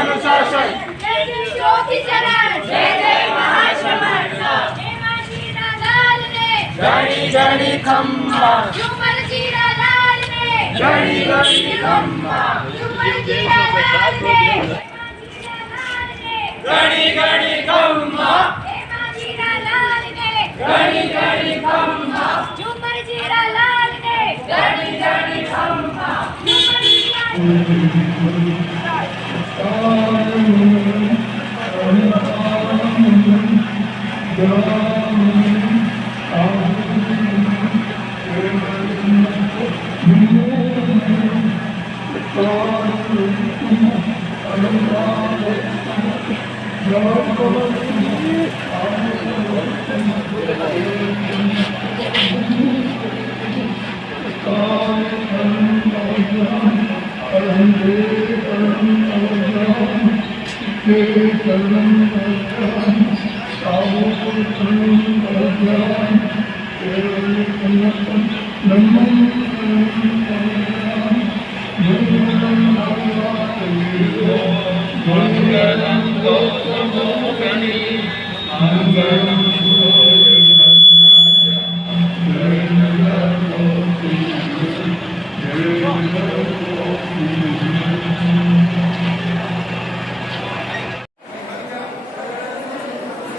अनुशासन, जय जय श्रोति चरण, जय जय महाश्रवण। हेमा लाल ने गणी गणी खम्मा, झूमर जीरा लाल ने गणी गणी खम्मा, झूमर जीरा लाल ने गणी गणी खम्मा, हेमा जीरा लाल ने गणी गणी खम्मा, झूमर जीरा लाल ने गणी गणी खम्मा। झूमर जीरा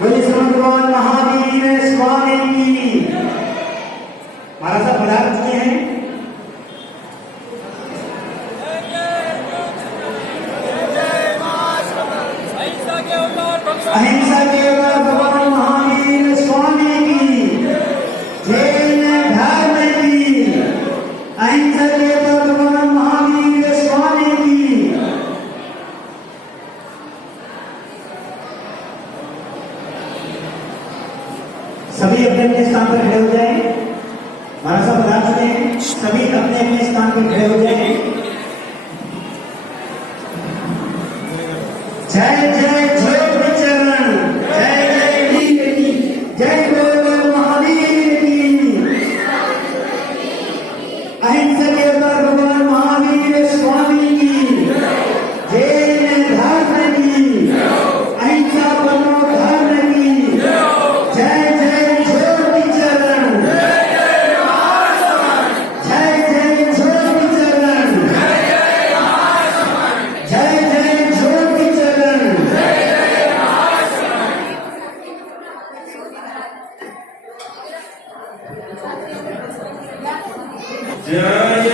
बोले भगवान महावीर स्वामी की। महाराज साहब बता चुके हैं। अहिंसा के भगवान महावीर स्वामी की, जैन धर्म की। अहिंसा के भगवान महावीर स्वामी की। सभी अपने अपने स्थान पर खड़े हो जाएं। महाराज साहब बता चुके हैं, सभी अपने अपने स्थान पर खड़े हो जाएं। जय जय ज्योति चरण, जय जय वीर की, जय बोल महावीर की। अहिंसा के भगवान महावीर स्वामी की, जैन धर्म की। अहिंसा बनो धर्म की। जय जय ज्योति चरण, जय जय ज्योति चरण, जय जय ज्योति चरण। जय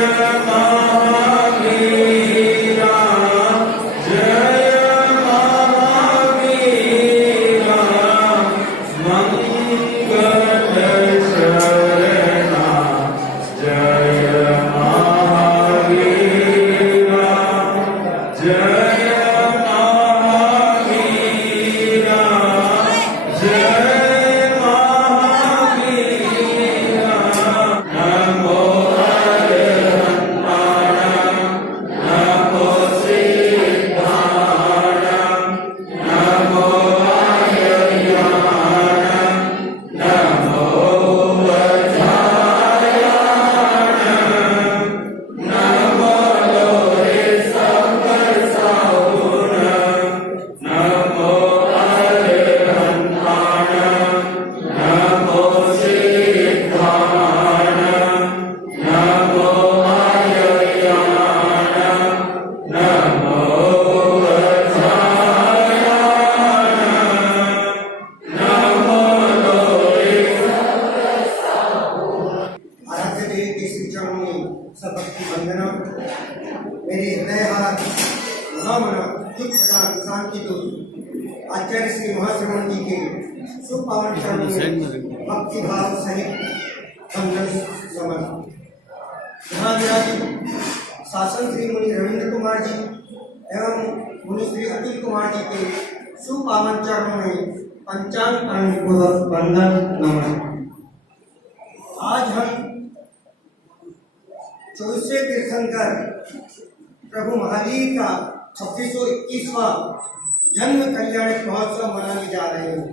महावीरा, जय महावीरा, मंगल शरणा। जय महावीरा, जय महावीरा, जय महावीरा। नमो नमो सिद्धाणं, नमो आयर्याणं, नमो वज्रायणं, नमो लोहे संवत्सराणं, नमो अरिहन्ताणं, नमो सिद्धाणं, नमो आयर्याणं, नमो वज्रायणं, नमो लोहे। आराध्य देव के श्री चरणों में सबकी वंदना। मेरे हृदय हाथ भावना दुख प्रदान शांति दो। आचार्य श्री महाश्रवण जी के सुपावन चरणों में भक्ति भाव सहित वंदन समर्पण। यहाँ विराजित शासन श्री मुनि रविंद्र कुमार जी एवं मुनि श्री अतुल कुमार जी के सुपावन चरणों में पंचांग पूर्वक वंदन नमन। आज हम 24वें तीर्थंकर प्रभु महावीर का 2621वां जन्म कल्याणक महोत्सव मनाने जा रहे हैं।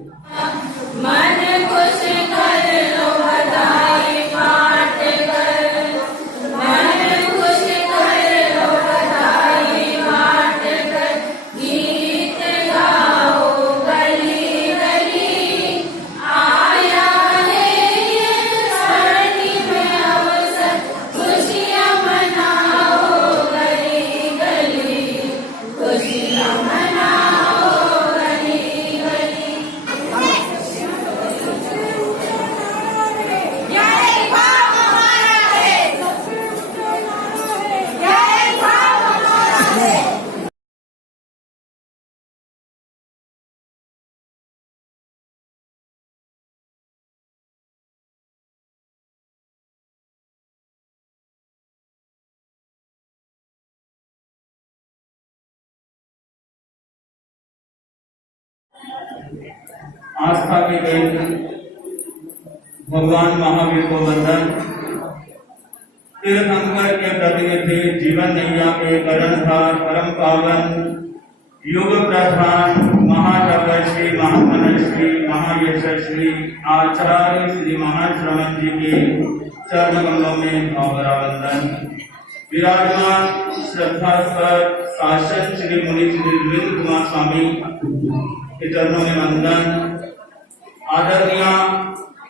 मन खुश कर लो बधाई बांट कर, मन खुश कर लो बधाई बांट कर। आस्था के केंद्र भगवान महावीर को वंदन। तीर्थंकर के प्रतिनिधि जीवन नैया के कर्णधार परम पावन युग प्रधान महातपस्वी महामनस्वी महायशस्वी आचार्य श्री महाश्रवण जी के चरण कमलों में भावभरा वंदन। विराजमान श्रद्धास्पद शासन श्री मुनि श्री वीरेंद्र कुमार स्वामी के चरणों में वंदन। आदरणीय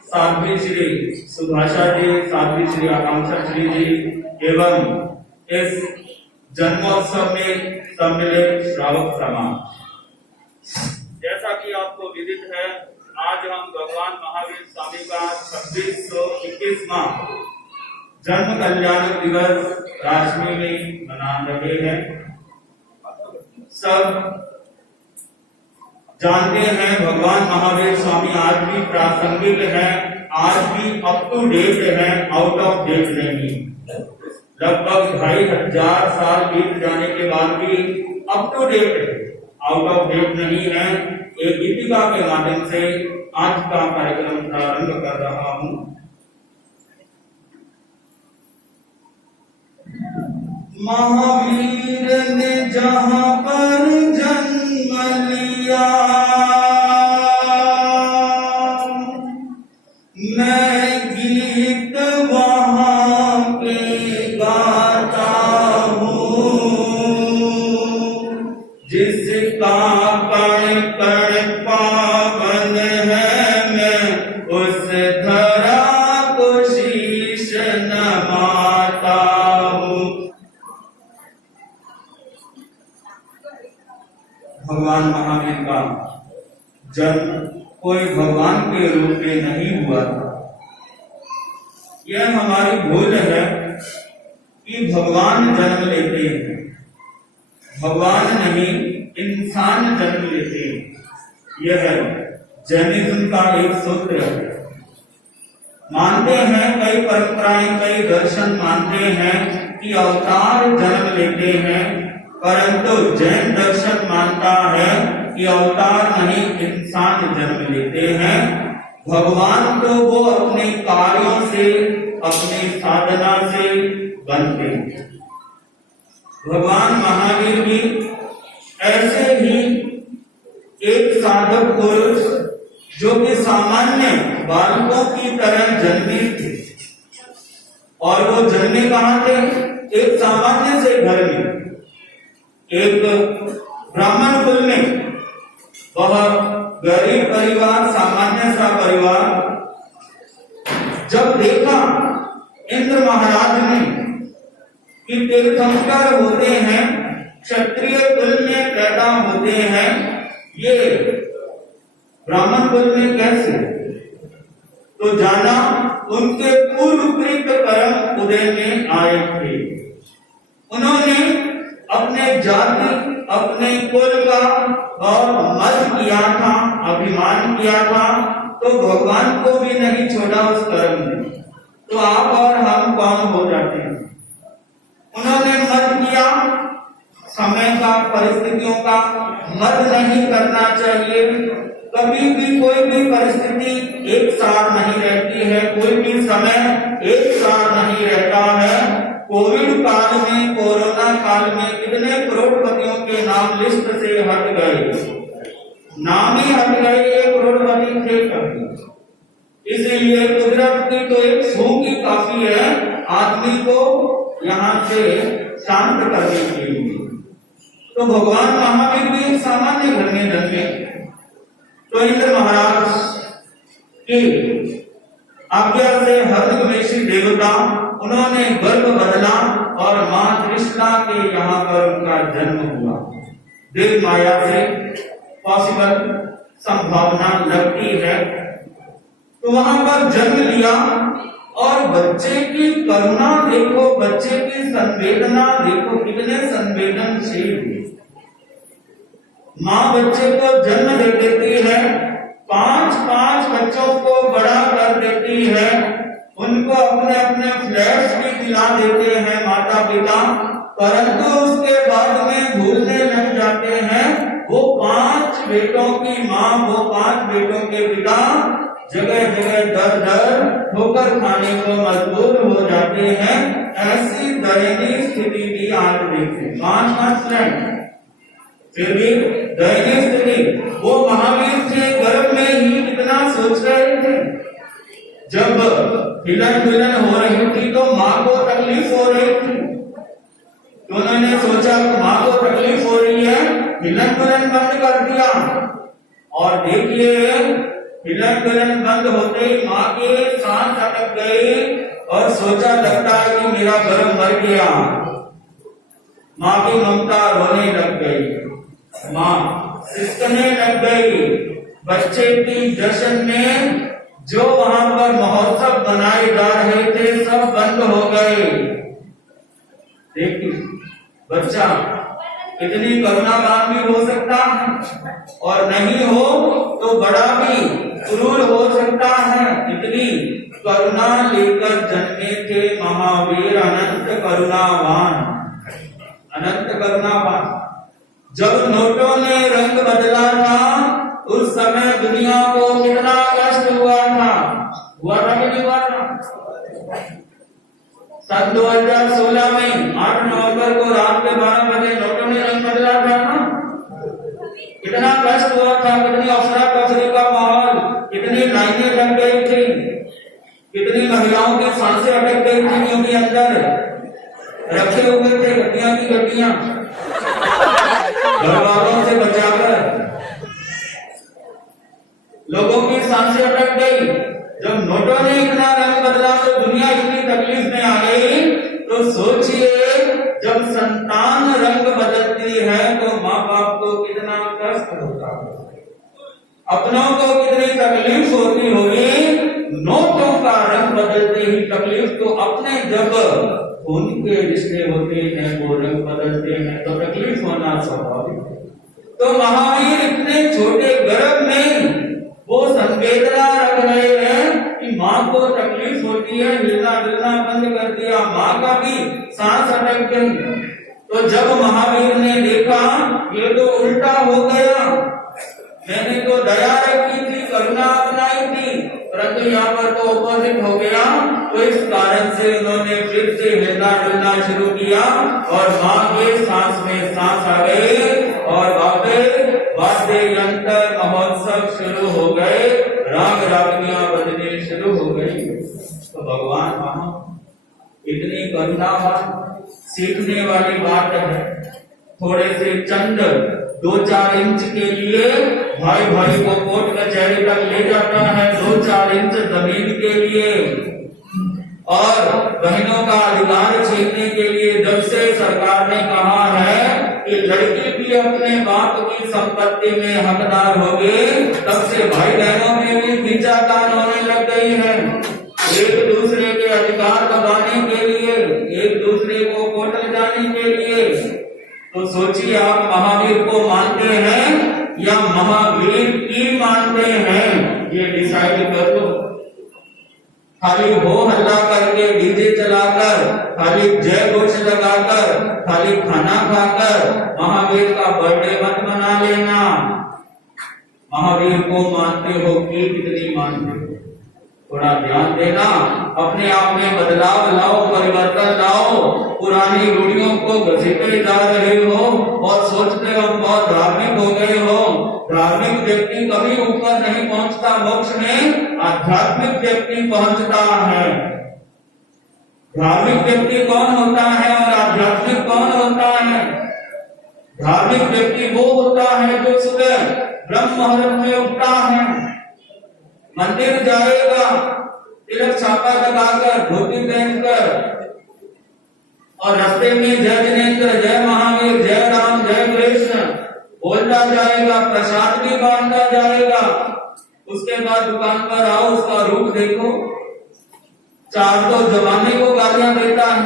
साध्वी श्री सुभाषा जी, साध्वी श्री आकांक्षा श्री जी एवं इस जन्मोत्सव में सम्मिलित श्रावक समाज। जैसा कि आपको विदित है, आज हम भगवान महावीर स्वामी का 2621वां जन्म कल्याण दिवस राजधानी में मना रहे हैं। सब जानते हैं भगवान महावीर स्वामी आज भी प्रासंगिक है, आज भी अप टू डेट है, आउट ऑफ डेट नहीं। लगभग 2500 साल बीत जाने के बाद भी अप टू डेट है, आउट ऑफ डेट नहीं है। एक गीतिका के माध्यम से आज का कार्यक्रम प्रारंभ कर रहा हूं। महावीर ने जहां पर जन्म लिया, मैं गीत वहां पे गाता हूँ। जिसका कण कण पावन है, मैं उस धरा को शीश नवाता हूँ। भगवान महावीर का जन्म कोई भगवान के रूप में नहीं हुआ था। यह हमारी भूल है कि भगवान जन्म लेते हैं, भगवान नहीं इंसान जन्म लेते हैं। यह जैनिज्म का एक सूत्र है। मानते हैं कई परंपराएं, कई दर्शन मानते हैं कि अवतार जन्म लेते हैं, परंतु जैन दर्शन मानता है कि अवतार नहीं इंसान जन्म लेते हैं। भगवान तो वो अपने कार्यों से, अपने साधना से बनते हैं। भगवान महावीर भी ऐसे ही एक साधक पुरुष जो कि सामान्य बालकों की तरह जन्मे थे। और वो जन्मे कहां थे? एक सामान्य से घर में, एक ब्राह्मण कुल में। वह गरीब परिवार, सामान्य सा परिवार। जब देखा इंद्र महाराज ने कि तीर्थंकर होते हैं, क्षत्रिय कुल में पैदा होते हैं, ये ब्राह्मण कुल में कैसे? तो जाना उनके पूर्वकृत कर्म उदय में आए थे। उन्होंने अपने जाति, अपने कुल का और मत किया था, अभिमान किया था, तो भगवान को भी नहीं छोड़ा उस कर्म ने। तो आप और हम कौन हो जाते हैं? उन्होंने मत किया, समय का, परिस्थितियों का मत नहीं करना चाहिए। कभी भी कोई भी परिस्थिति एक साथ नहीं रहती है, कोई भी समय एक साथ नहीं रहता है। कोविड काल में, कोरोना काल में कितने करोड़पतियों के नाम लिस्ट से हट गए, नाम ही हट गए, एक करोड़पति थे कभी। इसलिए कुदरत की तो एक सूंघ ही काफी है आदमी को यहाँ से शांत करने के लिए। तो भगवान महावीर भी सामान्य घर में जन्मे। तो इंद्र महाराज की आज्ञा से हर्षवेशी देवता, उन्होंने गर्भ बदला और मां कृष्णा के यहाँ पर उनका जन्म हुआ। देव माया से पॉसिबल संभावना लगती है। तो वहां पर जन्म लिया और बच्चे की करुणा देखो, बच्चे की संवेदना देखो, कितने संवेदनशील। माँ बच्चे को जन्म दे देती है, 5-5 बच्चों को बड़ा कर देती है, उनको अपने अपने फ्लैट्स भी दिला देते हैं माता पिता, परंतु उसके बाद में भूलने लग जाते हैं वो 5 बेटों की माँ, वो 5 बेटों के पिता जगह जगह दर दर ठोकर खाने को मजबूर हो जाते हैं। ऐसी दयनीय स्थिति भी आज देखते, 5 फ्रेंड, फिर भी दयनीय स्थिति। वो महावीर थे, गर्भ में ही कितना सोच रहे थे। जब हिलन मिलन हो रही थी तो माँ को तकलीफ हो रही थी, तो उन्होंने सोचा कि माँ को तकलीफ हो रही है, हिलन मिलन बंद कर दिया। और देखिए हिलन मिलन बंद होते ही माँ के सांस अटक गई और सोचा लगता है कि मेरा गर्भ मर गया। माँ की ममता रोने लग गई, माँ सिसकने लग गई। बच्चे की जश्न में जो वहां पर महोत्सव बनाए जा रहे थे सब बंद हो गए। देखिए बच्चा कितनी करुणावान भी हो सकता है और नहीं हो तो बड़ा भी क्रूर हो सकता है। इतनी करुणा लेकर जन्मे थे महावीर, अनंत करुणावान, अनंत करुणावान। जब नोटों ने रंग बदला था उस समय दुनिया को कितना कष्ट हुआ था कि नहीं हुआ था? सन 2016 में 8 नवंबर को रात के 12 बजे नोटों ने रंग बदला था ना, कितना कष्ट हुआ था, कितनी अफरा तफरी का माहौल, कितनी लाइनें लग गई थी, कितनी महिलाओं की सांसें अटक गई थी क्योंकि अंदर रखे हुए थे गड्डियां की गड्डियां, घर वालों से बचाकर लोगों की सांसें अटक गई। जब नोटों ने इतना रंग बदला तो दुनिया इतनी तकलीफ में आ गई। तो सोचिए जब संतान रंग बदलती है तो माँ बाप को कितना कष्ट होता है, अपनों को कितनी तकलीफ होती होगी। नोटों का रंग बदलते ही तकलीफ तो अपने जब उनके रिश्ते होते हैं वो रंग बदलते हैं तो तकलीफ होना स्वाभाविक। तो महावीर इतने छोटे गर्भ में वो संवेदना रख रहे हैं कि माँ को तकलीफ होती है, हिलना डुलना बंद कर दिया, माँ का भी सांस अटक गई। तो जब महावीर ने देखा ये तो उल्टा हो गया, मैंने तो दया रखी थी, करुणा अपनाई थी, परंतु यहाँ पर तो ऑपोजिट हो गया। तो इस कारण से उन्होंने फिर से हिलना डुलना शुरू किया और माँ के सांस में सांस आ गए और वाद्य यंत्र महोत्सव शुरू हो गए, राग रागियां बजने शुरू हो गई। तो भगवान वहां इतनी करुणावान, सीखने वाली बात है। थोड़े से चंद 2-4 इंच के लिए भाई भाई को कोर्ट कचहरी तक ले जाता है, 2-4 इंच जमीन के लिए, और बहनों का अधिकार छीनने के लिए जब से सरकार ने कहा है कि लड़की भी अपने बाप की संपत्ति में हकदार होगी, तब से भाई बहनों में भी खींचातान होने लग गई है। एक दूसरे के अधिकार दबाने के लिए, एक दूसरे को कोर्ट ले जाने के लिए। तो सोचिए आप महावीर को मानते हैं या महावीर की मानते हैं, ये डिसाइड कर दो। खाली हो हल्ला करके, डीजे चलाकर, खाली जय घोष लगाकर, खाली खाना खाकर महावीर का बर्थडे मत मना लेना। महावीर को मानते हो कि कितनी मानते हो, थोड़ा ध्यान देना, अपने आप में बदलाव लाओ, परिवर्तन लाओ। पुरानी रूढ़ियों को घसीटे जा रहे हो और सोचते हो बहुत धार्मिक हो गए हो। धार्मिक व्यक्ति कभी ऊपर नहीं पहुंचता मोक्ष में, आध्यात्मिक व्यक्ति पहुंचता है। धार्मिक व्यक्ति कौन होता है और आध्यात्मिक कौन होता है? धार्मिक व्यक्ति वो होता है जो सुबह ब्रह्म मुहूर्त में उठता है, मंदिर जाएगा, तिलक छापा लगाकर, धोती पहनकर, और रास्ते में जय जिनेन्द्र, जय महावीर, जय राम, जय कृष्ण बोलता जाएगा, प्रसाद भी बांटता जाएगा। उसके बाद दुकान पर आओ, उसका रूप देखो, 4 तो जमाने को गालियां देता है,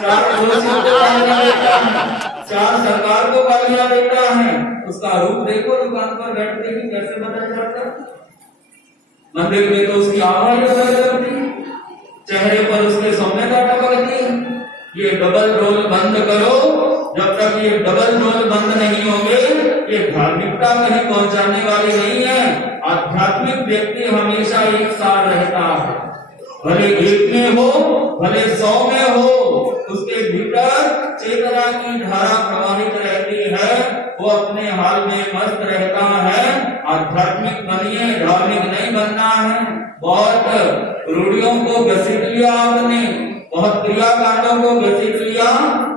4 पड़ोसियों को गालियां देता है, 4 सरकार को गालियां देता है। उसका रूप देखो, दुकान पर बैठते ही कैसे बदल जाता है। मंदिर में तो उसकी आवाज बदल जाती है, चेहरे पर उसके सौम्यता टपकती है। ये डबल रोल बंद करो, जब तक ये डबल रोल बंद नहीं होंगे, ये धार्मिकता कहीं पहुंचाने वाली नहीं है। आध्यात्मिक व्यक्ति हमेशा एक साथ रहता है, भले एक में हो भले 100 में हो, उसके भीतर चेतना की धारा प्रवाहित रहती है, वो अपने हाल में मस्त रहता है। आध्यात्मिक बनिए, धार्मिक नहीं बनना है। बहुत रूढ़ियों को घसीट लिया आपने, बहुत क्रियाकांडों को घसीट लिया,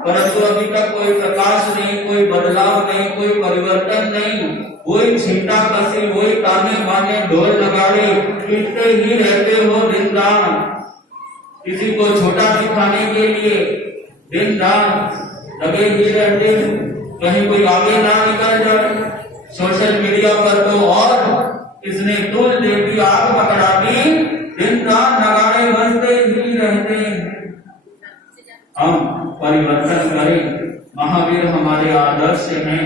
परंतु अभी तक कोई प्रकाश नहीं, कोई बदलाव नहीं, कोई परिवर्तन नहीं। वही छींटा कसी, वही ताने बाने ढोल नगाड़े पीटते ही रहते हो दिन रात, किसी को छोटा दिखाने के लिए दिन रात लगे ही रहते हो, कहीं कोई आगे ना निकल जाए। सोशल मीडिया पर तो और इसने तूल दे दी, आग पकड़ा दी, दिन रात नगाड़े बजते ही रहते हैं। हम परिवर्तन करें। महावीर हमारे आदर्श हैं,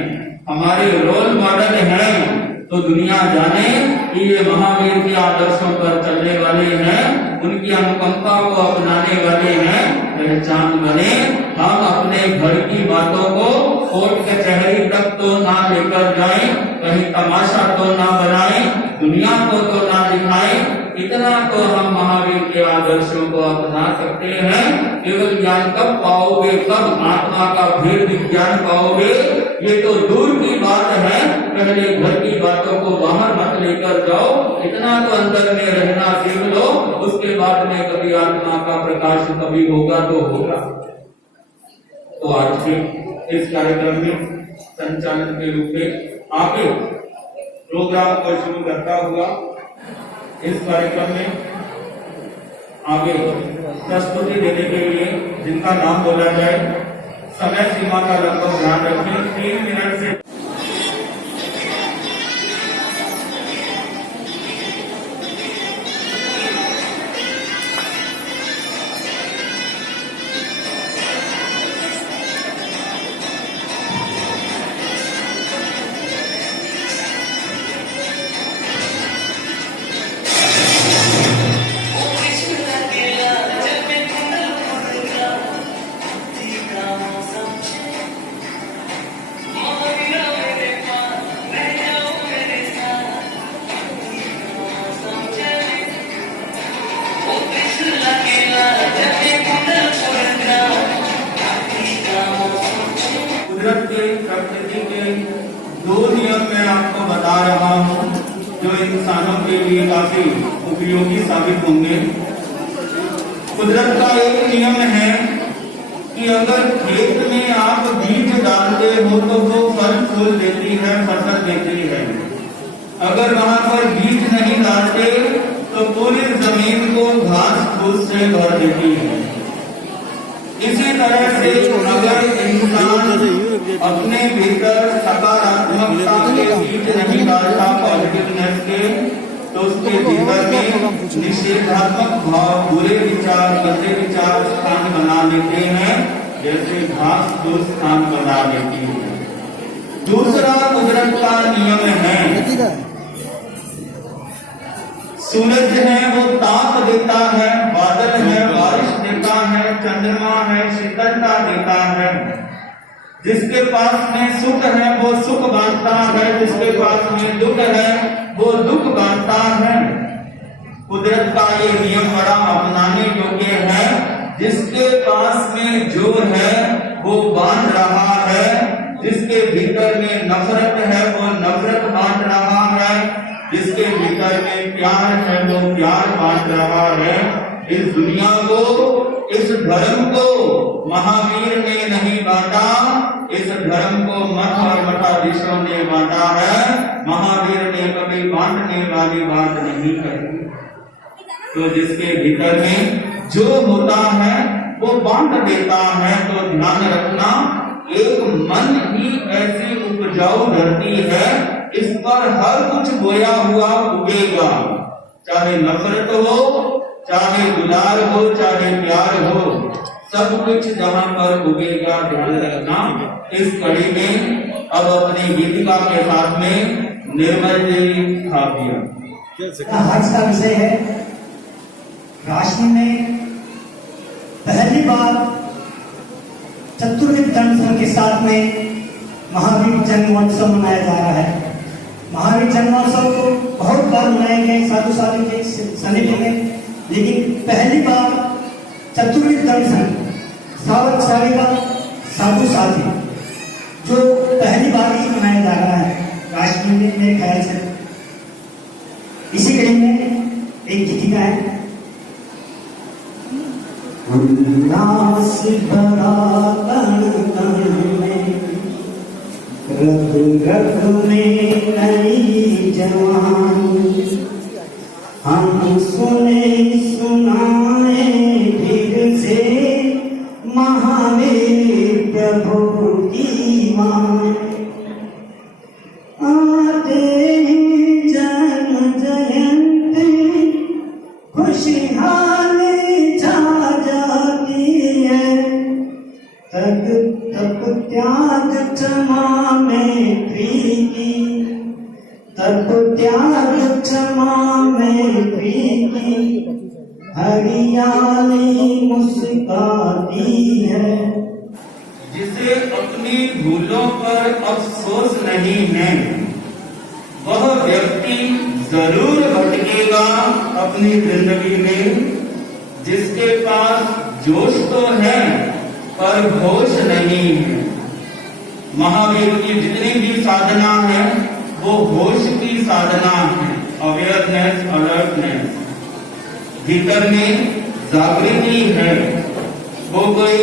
हमारे रोल मॉडल हैं, तो दुनिया जाने कि ये महावीर के आदर्शों पर चलने वाले हैं, उनकी अनुकंपा को अपनाने वाले हैं, पहचान बने। हम अपने घर की बातों को कोर्ट कचहरी तक तो ना लेकर जाएं, कहीं तमाशा तो ना बनाएं, दुनिया को तो ना दिखाएं। इतना तो हम महावीर के आदर्शों को अपना सकते हैं। केवल ज्ञान कब पाओगे, कब आत्मा का भेद ज्ञान पाओगे, ये तो दूर की बात है। पहले घर की बातों को बाहर मत लेकर जाओ, इतना तो अंदर में रहना सीख लो, उसके बाद में कभी आत्मा का प्रकाश कभी होगा तो होगा। तो आज के इस कार्यक्रम में संचालन के रूप में आगे प्रोग्राम को शुरू करता हुआ इस कार्यक्रम में आगे प्रस्तुति देने के लिए जिनका नाम बोला जाए, समय सीमा का लगभग ध्यान रखें। 3 मिनट से कुदरत के, प्रकृति के 2 नियम मैं आपको बता रहा हूँ, जो इंसानों के लिए काफी उपयोगी साबित होंगे। कुदरत का एक नियम है कि अगर खेत में आप बीज डालते हो तो वो फल फूल देती है, फसल देती है। अगर वहां पर बीज नहीं डालते तो पूरी जमीन को घास फूस से भर देती है। इसी तरह से अगर इंसान अपने भीतर सकारात्मकता के बीज नहीं डालता, पॉजिटिवनेस के, तो उसके भीतर में निषेधात्मक भाव, बुरे विचार, गंदे विचार स्थान बना लेते हैं, जैसे घास फूस स्थान बना देती है। दूसरा कुदरत का नियम है, सूरज है वो ताप देता है, बादल है बारिश देता है, चंद्रमा है शीतलता देता है। जिसके पास में सुख है वो सुख बांटता है, जिसके पास में दुख है वो दुख बांटता है। कुदरत का ये नियम बड़ा अपनाने योग्य है। जिसके पास में जो है वो बांट रहा है, जिसके भीतर में नफरत है वो नफरत बांट रहा है, जिसके भीतर में प्यार है वो प्यार बांट रहा है। इस दुनिया को, इस धर्म को महावीर ने नहीं बांटा, इस धर्म को मठ और मठाधीशों ने बांटा है। महावीर ने कभी बांटने वाली बात नहीं कही। तो जिसके भीतर में जो होता है वो बांट देता है। तो ध्यान रखना, एक मन ही ऐसी उपजाऊ धरती है, इस पर हर कुछ बोया हुआ उगेगा, चाहे नफरत हो, चाहे दुलार हो, चाहे प्यार हो, सब कुछ जहाँ पर उगेगा। ध्यान रखना। इस कड़ी में अब अपनी गीतिका के साथ में निर्मल जी खापिया। आज का विषय है, राशि में पहली बार चतुर्विध दंड संघ के साथ में महावीर जन्मोत्सव मनाया जा रहा है। महावीर जन्मोत्सव को बहुत बार मनाए गए साधु साधु के समिति में, लेकिन पहली बार चतुर्विध दंड संघ सावक साविका साधु साथी जो पहली बार ही मनाया जा रहा है राष्ट्र में, मेरे ख्याल से। इसी कड़ी में एक गीतिका है, उल्लास भरा तन तन में, रग रग में नई जवानी, हम सुने सुनाए फिर से महावीर प्रभु की वाणी। आते ही जन्म जयंती खुशहाल छा जाती है, तब तब त्याग क्षमा में प्रीति, तब त्याग क्षमा में प्रीति, हरियाली मुस्काती है। जिसे अपनी भूलों पर अफसोस नहीं है, वह व्यक्ति जरूर भटकेगा अपनी जिंदगी में। जिसके पास जोश तो है पर होश नहीं है। महावीर की जितनी भी साधना है वो होश की साधना है, अवेयरनेस, अलर्टनेस। भीतर में जागृति है। वो कोई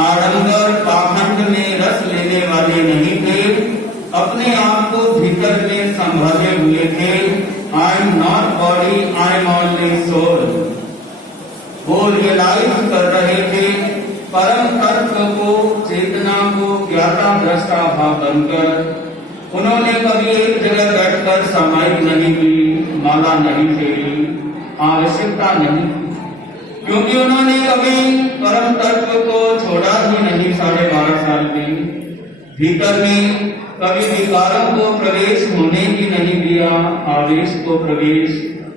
आडंबर पाखंड में रस लेने वाले नहीं थे, अपने आप को भीतर में संभाले हुए थे। I am not body, I am only soul. वो रियलाइज कर रहे थे परम तत्व को, चेतना को ज्ञाता दृष्टा भाव बनकर। उन्होंने कभी एक जगह बैठकर सामायिक नहीं की, माला नहीं फेरी, आवश्यकता नहीं, क्योंकि उन्होंने कभी परम तत्व को छोड़ा ही नहीं। 12.5 साल में भीतर में कभी विकारों को प्रवेश होने ही नहीं दिया, आवेश को प्रवेश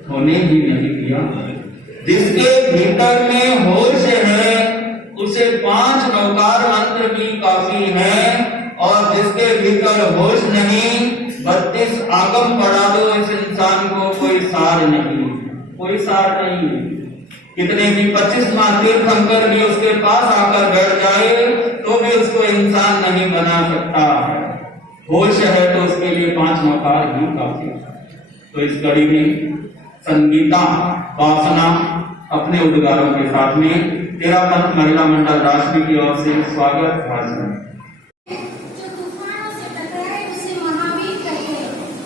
होने ही नहीं दिया। जिसके भीतर में होश है उसे 5 नौकार मंत्र भी काफी है, और जिसके भीतर होश नहीं 32 आगम पढ़ा दो इस इंसान को कोई सार नहीं, कोई सार नहीं है। कितने भी 25 तीर्थंकर भी उसके पास आकर बैठ जाए तो भी उसको इंसान नहीं बना सकता है। होश है तो उसके लिए 5 नौकार ही काफी है। तो इस कड़ी में संगीता वासना अपने उद्गारों के साथ में तेरा पंथ महिला मंडल राष्ट्र की ओर से स्वागत भाषण। जो तूफानों से टकराए उसे महावीर कहते,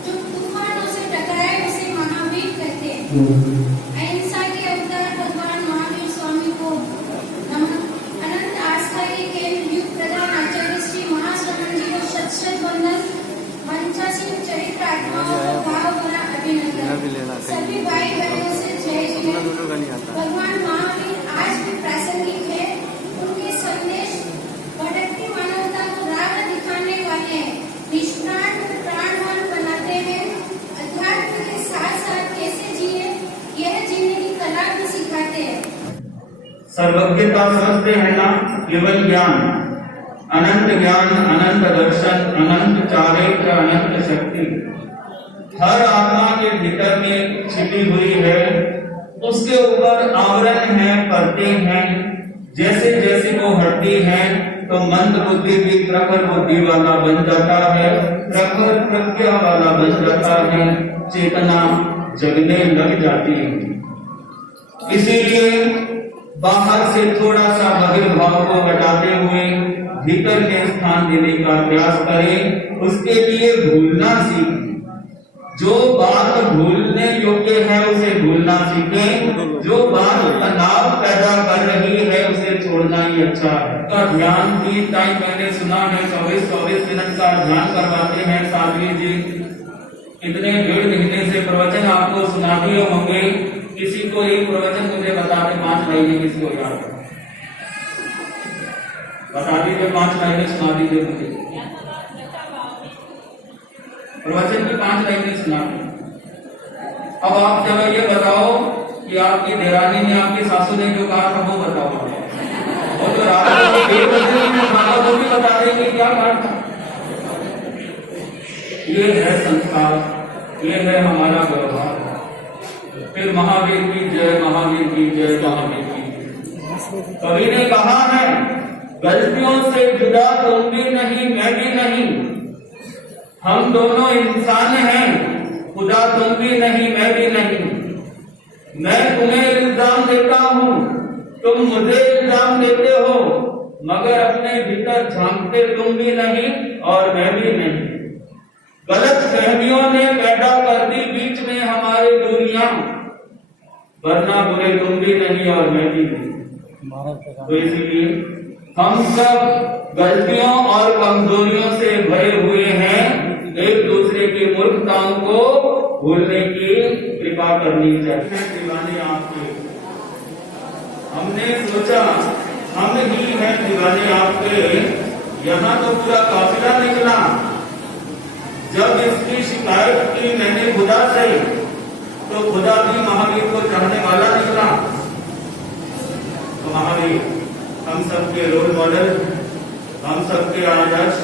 जो तूफानों से टकराए उसे महावीर कहते। अहिंसा के अवतार भगवान महावीर स्वामी को नमन। अनंत आस्था के केंद्र युग प्रधान आचार्य श्री महाश्रवण जी को शत वंदन। पंचासी चरित्र आत्माओं को भाव भरा अभिनंदन। सभी भाई बहनों से जय जय। भगवान महावीर आज भी प्रासंगिक है। उनके संदेश भटकती मानवता को राह दिखाने वाले हैं। निष्प्राण को प्राणवान बनाते हैं। अध्यात्म के साथ साथ कैसे जिए यह जीने की कला भी सिखाते हैं। सर्वज्ञता समझते हैं ना, केवल ज्ञान, अनंत ज्ञान, अनंत दर्शन, अनंत चारित्र, अनंत शक्ति हर आत्मा के भीतर में छिपी हुई है। उसके ऊपर आवरण है, पर्दे हैं। जैसे जैसे वो हटती है तो मंद बुद्धि भी प्रखर बुद्धि वाला बन जाता है, प्रखर प्रज्ञा वाला बन जाता है, चेतना जगने लग जाती है। इसीलिए बाहर से थोड़ा सा बहिर्भाव को हटाते हुए भीतर में स्थान देने का प्रयास करें। उसके लिए भूलना सीखें। जो बात भूलने योग्य है उसे भूलना सीखें। जो बात तनाव पैदा कर रही है उसे छोड़ना ही अच्छा है। का ध्यान 3 टाइम मैंने सुना है, 24 मिनट का ध्यान करवाते हैं साध्वी जी। इतने 1.5 महीने से प्रवचन आपको सुना दिए होंगे। किसी को एक प्रवचन मुझे बता दे, 5 महीने किसको याद है? बता दीजिए, 5 महीने सुना दीजिए मुझे। प्रवचन की 5 लाइनें सुना। अब आप जब ये बताओ कि आपकी देरानी ने, आपकी सासू ने जो कहा था वो बताओ। और जो रात को 1 बजे में देंगे क्या बात है। ये है संस्कार, ये है हमारा व्यवहार। फिर महावीर की जय, महावीर की जय, महावीर की जय। कवि ने कहा है गलतियों से जुदा तुम भी नहीं मैं भी नहीं, हम दोनों इंसान हैं, खुदा तुम भी नहीं मैं भी नहीं। मैं तुम्हें इल्जाम देता हूँ, तुम मुझे इल्जाम देते हो, मगर अपने भीतर झांकते तुम भी नहीं और मैं भी नहीं। गलत फहमियों ने पैदा कर दी बीच में हमारी दूरियां, वरना बुरे तुम भी नहीं और मैं भी नहीं। तो इसलिए हम सब गलतियों और कमजोरियों से भरे हुए हैं, एक दूसरे की मूर्खताओं को भूलने की कृपा करनी चाहिए। दीवाने आपके, हमने सोचा हम ही हैं दीवाने आपके, यहाँ तो पूरा काफिला निकला। जब इसकी शिकायत की मैंने खुदा से, तो खुदा भी महावीर को चाहने वाला निकला। तो महावीर हम सबके रोल मॉडल, हम सबके आदर्श,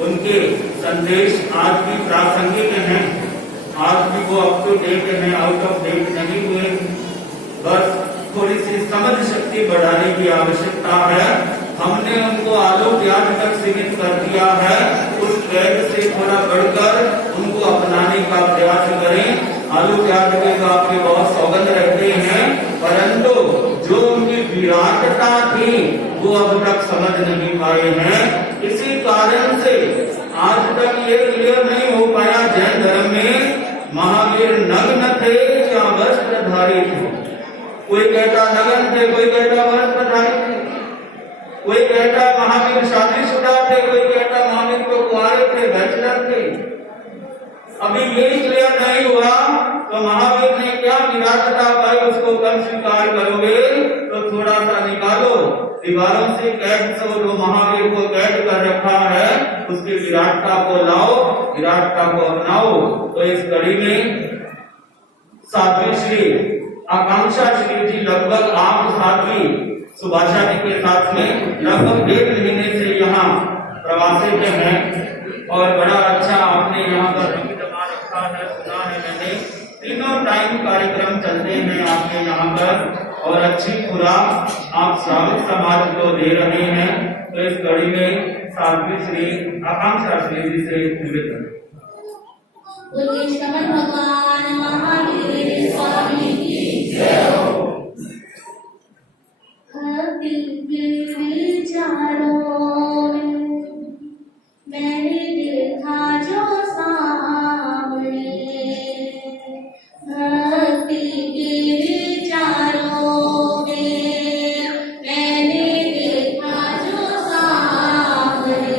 उनके संदेश आज भी प्रासंगिक हैं, आज भी वो अप टू डेट हैं, आउट ऑफ डेट नहीं हुए। बस थोड़ी सी समझ शक्ति बढ़ाने की आवश्यकता है। हमने उनको आलू प्याज तक सीमित कर दिया है, उस कैद से थोड़ा बढ़कर उनको अपनाने का प्रयास करें। आलू प्याज के तो आपके बहुत सौगंध रहते हैं, परंतु जो उनकी विराटता थी वो अब तक समझ नहीं पाए हैं। इसी कारण से आज तक ये क्लियर नहीं हो पाया जैन धर्म में महावीर नग्न थे या वस्त्रधारी थे। कोई कहता नग्न थे, कोई कहता वस्त्रधारी थे, कोई कहता महावीर शादीशुदा थे, कोई कहता महावीर को कुंवारे थे, बैचलर थे। अभी यही क्लियर नहीं हुआ तो महावीर ने क्या विराटता पाई, उसको कब स्वीकार करोगे? तो थोड़ा सा निकालो दीवारों से कैद से जो महावीर को कैद कर रखा है उसकी विराटता को लाओ, विराटता को अपनाओ। तो इस कड़ी में साध्वी श्री आकांक्षा श्री जी लगभग आप साध्वी सुभाषा जी के साथ में लगभग 1.5 महीने से यहाँ प्रवासित हैं और बड़ा अच्छा आपने यहाँ पर रंग जमा रखा है, सुना है मैंने। तीनों टाइम कार्यक्रम चलते हैं आपके यहाँ पर और अच्छी खुराक आप श्राविक समाज को दे रहे हैं। तो इस कड़ी में साध्वी श्री आकांक्षा श्री जी से निवेदन। भगवान महावीर स्वामी की जय हो। मैंने देखा जो सामने, भक्ति के विचारों में मैंने देखा जो सामने,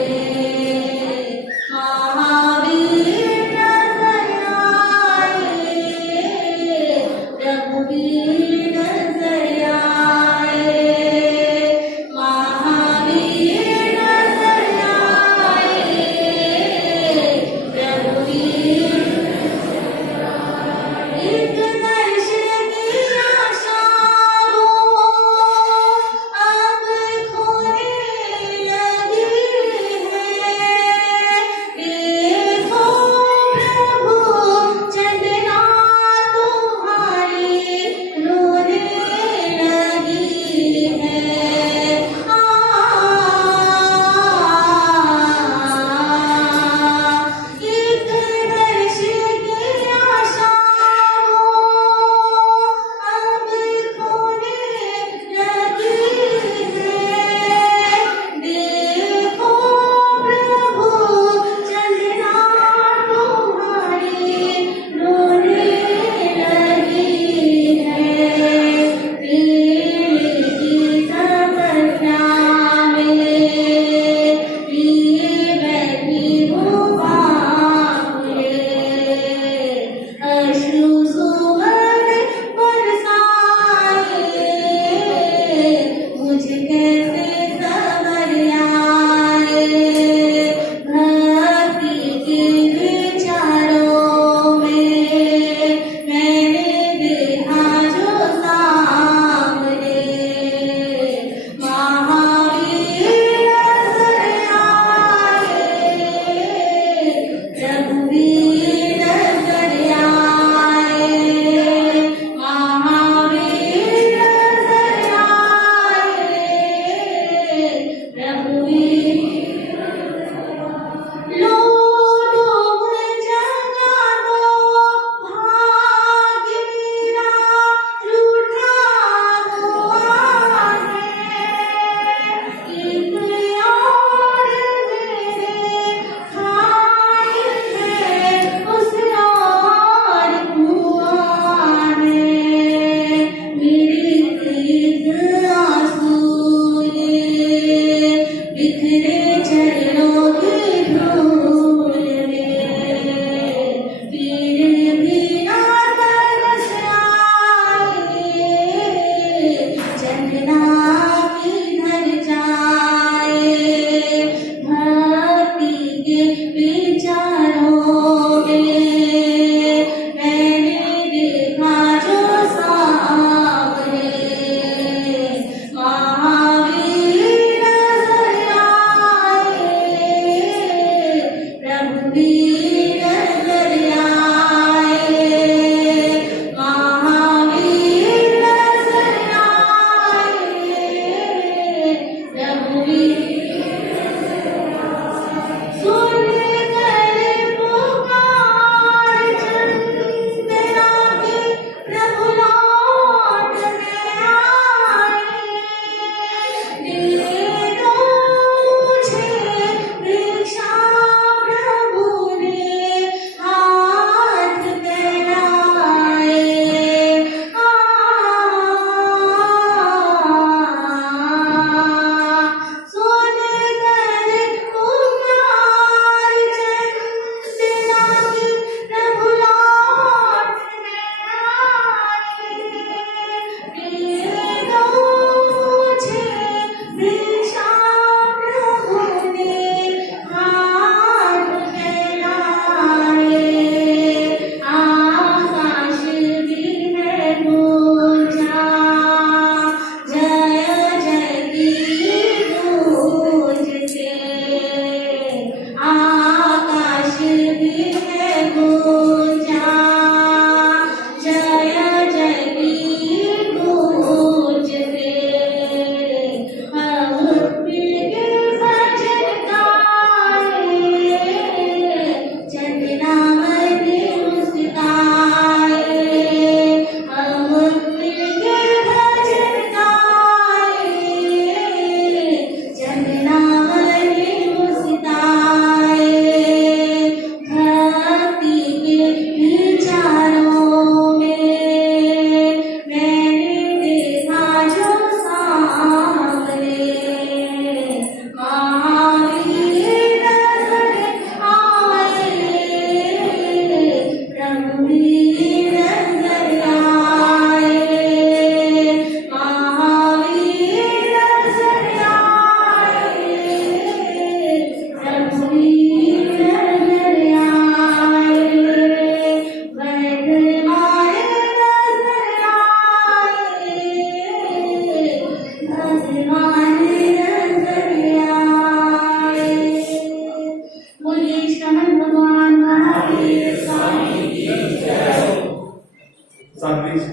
महावीर नजर आए, रघुवीर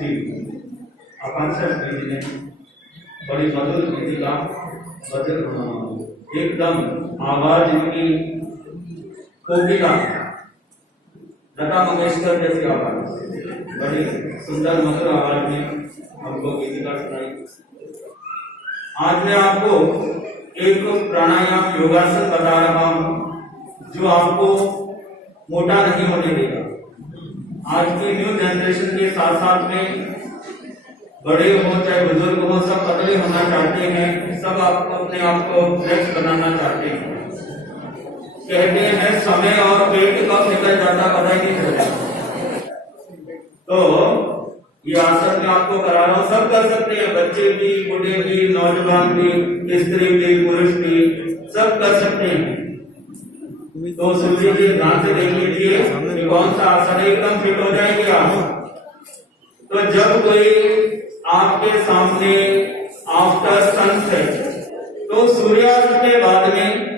थी आकांक्षा जी ने बड़ी मधुर गीति का एकदम आवाज इनकी कोकिला लता मंगेशकर जैसी आवाज, बड़ी सुंदर मधुर आवाज में हमको गीतिका सुनाई। आज मैं आपको एक प्राणायाम योगासन बता रहा हूं जो आपको मोटा नहीं होने देगा। आज की न्यू जनरेशन के साथ साथ में बड़े हो चाहे बुजुर्ग हो, सब पतले होना चाहते हैं, सब आपको अपने आप को फ्लेक्स बनाना चाहते हैं। कहते हैं समय और पेट कब निकल जाता पता ही नहीं चलता। तो ये आसन में आपको करा रहा हूं, सब कर सकते हैं, बच्चे भी, बूढ़े भी, नौजवान भी, स्त्री भी, पुरुष भी, सब कर सकते हैं। तो सुन लीजिए, ध्यान से देख लीजिए कि कौन सा आसन है, एकदम फिट हो जाएंगे आप। तो जब कोई आपके सामने आफ्टर सनसेट, तो सूर्यास्त के बाद में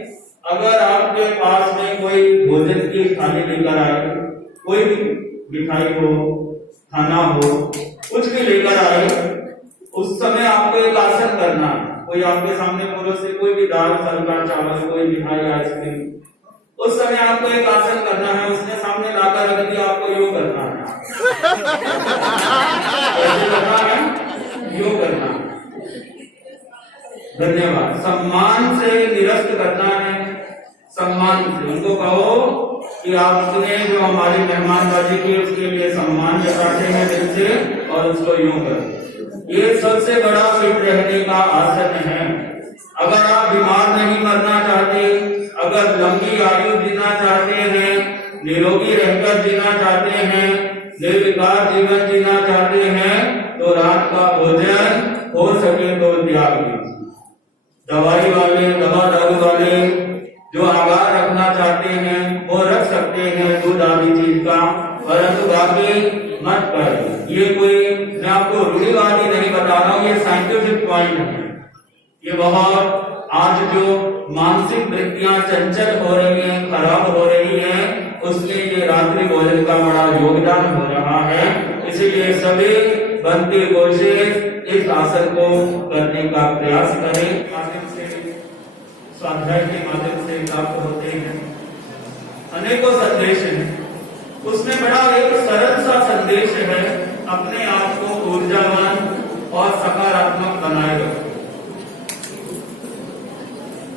अगर आपके पास में कोई भोजन की थाली लेकर आए, कोई भी मिठाई हो, खाना हो, कुछ भी लेकर आए, उस समय आपको एक आसन करना है। कोई आपके सामने पुरुष से कोई भी दाल, सब्जी, चावल, कोई मिठाई, आइसक्रीम, उस समय आपको एक आसन करना है। उसने सामने लाकर रख दिया, आपको योग करना है। कैसे करना है? योग करना है। धन्यवाद। सम्मान से निरस्त करना है, सम्मान से उनको कहो कि आपने जो हमारी मेहमानबाजी की उसके लिए सम्मान जताते हैं दिल से, और उसको यूं करो। ये सबसे बड़ा फिट रहने का आसन है। अगर आप बीमार नहीं मरना चाहते, अगर लंबी आयु जीना चाहते हैं, निरोगी रहकर जीना चाहते हैं, निर्विकार जीवन जीना चाहते हैं, तो रात का भोजन हो सके तो त्याग कीजिए। दवाई वाले, दवा दारू वाले जो आगार रखना चाहते हैं वो रख सकते हैं दूध आदि चीज का, परंतु बाकी मत कर। ये कोई मैं आपको रूढ़िवादी नहीं बता रहा हूँ, ये साइंटिफिक पॉइंट है। ये बहुत आज जो मानसिक वृत्तियां चंचल हो रही हैं, खराब हो रही हैं, उसमें ये रात्रि भोजन का बड़ा योगदान हो रहा है। इसीलिए सभी बनती कोशिश इस आसन को करने का प्रयास करें। माध्यम से स्वाध्याय के माध्यम से प्राप्त होते हैं अनेकों संदेश हैं। उसमें बड़ा एक सरल सा संदेश है, अपने आप को ऊर्जावान और सकारात्मक बनाए रखो।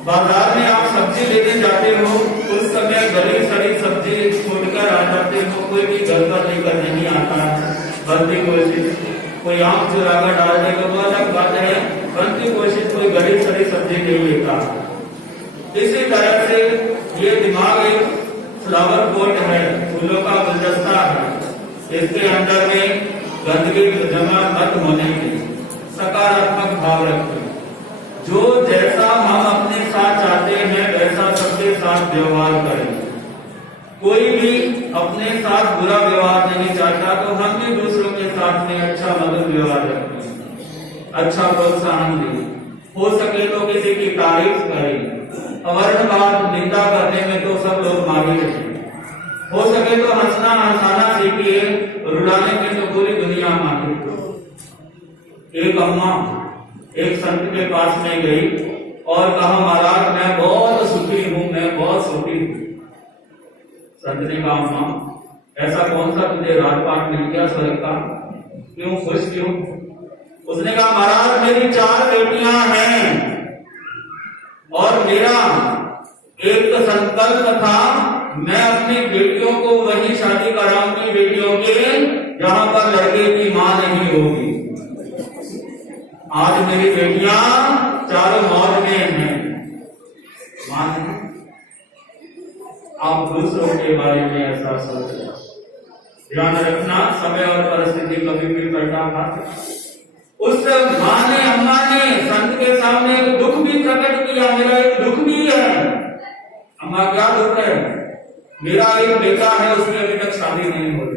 बाजार में आप सब्जी लेने जाते हो, उस समय गली सड़ी सब्जी छोड़कर आ जाते हो, कोई भी घर पर लेकर नहीं आता है। बनती कोशिश कोई आम चुराकर डालने को तो अलग बात है, बनती कोशिश कोई गली सड़ी सब्जी नहीं लेता। इसी तरह से ये दिमाग एक फ्लावर पोट है, फूलों का गुलदस्ता है। इसके अंदर में गंदगी जमा मत होने की, सकारात्मक भाव रखें। जो जैसा हम अपने साथ चाहते हैं वैसा सबके साथ व्यवहार करें। कोई भी अपने साथ बुरा व्यवहार नहीं चाहता, तो हम भी दूसरों के साथ में अच्छा मधुर व्यवहार रखें, अच्छा प्रोत्साहन दें। हो सके तो किसी की तारीफ करें। अवर्णवाद निंदा करने में तो सब लोग माहिर हैं। हो सके तो हंसना हंसाना सीखिए, रुलाने में तो पूरी दुनिया माहिर। एक अम्मा एक संत के पास में गई और कहा, महाराज मैं बहुत सुखी हूं, मैं बहुत सुखी हूं। संत ने कहा, अम्मा ऐसा कौन सा तुझे राजपाट मिल गया स्वर्ग का, क्यों खुश क्यों? उसने कहा, महाराज मेरी 4 बेटियां हैं और मेरा एक संकल्प था, मैं अपनी बेटियों को वही शादी कराऊंगी बेटियों के जहां पर लड़के की मां नहीं होगी। आज मेरी बेटियां चारों मौज में हैं, मां नहीं। आप दूसरों के बारे में ऐसा सोचें। ध्यान रखना, समय और परिस्थिति कभी भी पलटा खाते। उस मां ने, अम्मा ने संत के सामने दुख भी प्रकट किया, मेरा एक दुख भी है। अम्मा क्या दुख है? मेरा एक बेटा है, उसकी अभी तक शादी नहीं हो रही।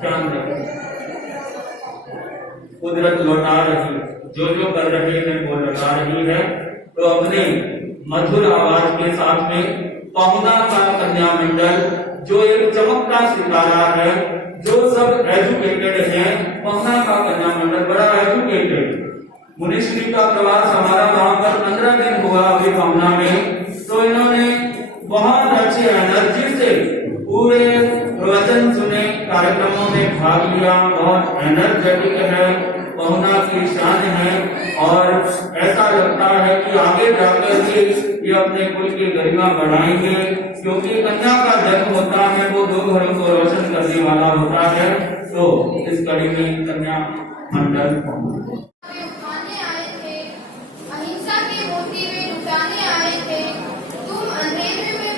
ध्यान रखें, कुदरत लौटा रही, जो कर रही है वो लौटा रही है। तो अपने मधुर आवाज के साथ में पहुना का कन्या मंडल, जो एक चमकता सितारा है, जो सब एजुकेटेड है। पहुना का कन्या मंडल बड़ा एजुकेटेड। मुनिश्री का प्रवास हमारा वहां पर 15 दिन हुआ अभी पहुना में, तो इन्होंने बहुत अच्छी एनर्जी से पूरे प्रवचन सुने, कार्यक्रमों में भाग लिया। बहुत एनर्जेटिक है, पहुना की शान है, और ऐसा लगता है कि आगे जाकर के ये अपने कुल की गरिमा बढ़ाएंगे, क्योंकि कन्या का जन्म होता है वो 2 घरों को रोशन करने वाला होता है। तो इस कड़ी में कन्या मंडल उठाने आए थे, अहिंसा के मोती वे लुटाने आए थे। तुम अंधेरे में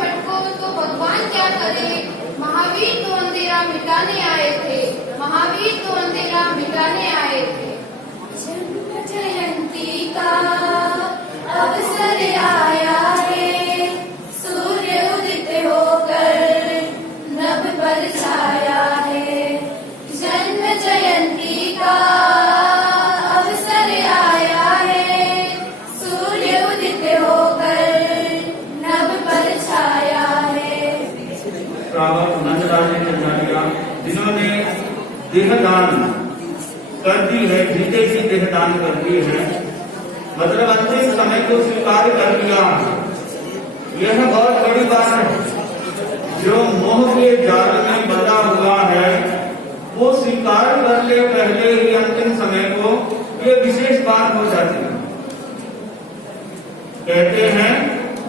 भटको तो भगवान क्या करे। महावीर तो अंधेरा मिटाने आए थे, महावीर तो अंधेरा मिटाने आए थे। जन्म जयंती का अवसर आया है, सूर्य उदित होकर नभ पर छाया है। जन्म जयंती का अवसर आया है, सूर्य उदित होकर नभ पर छाया है। नंदलाल जिन्होंने देहदान कर दी है, जीते की देहदान कर दी है, मतलब अंतिम समय को स्वीकार कर लिया। यह बहुत बड़ी बात है। जो मोह के जाल में बंधा हुआ है वो स्वीकार कर ले पहले ही अंतिम समय को, ये विशेष बात हो जाती है। कहते हैं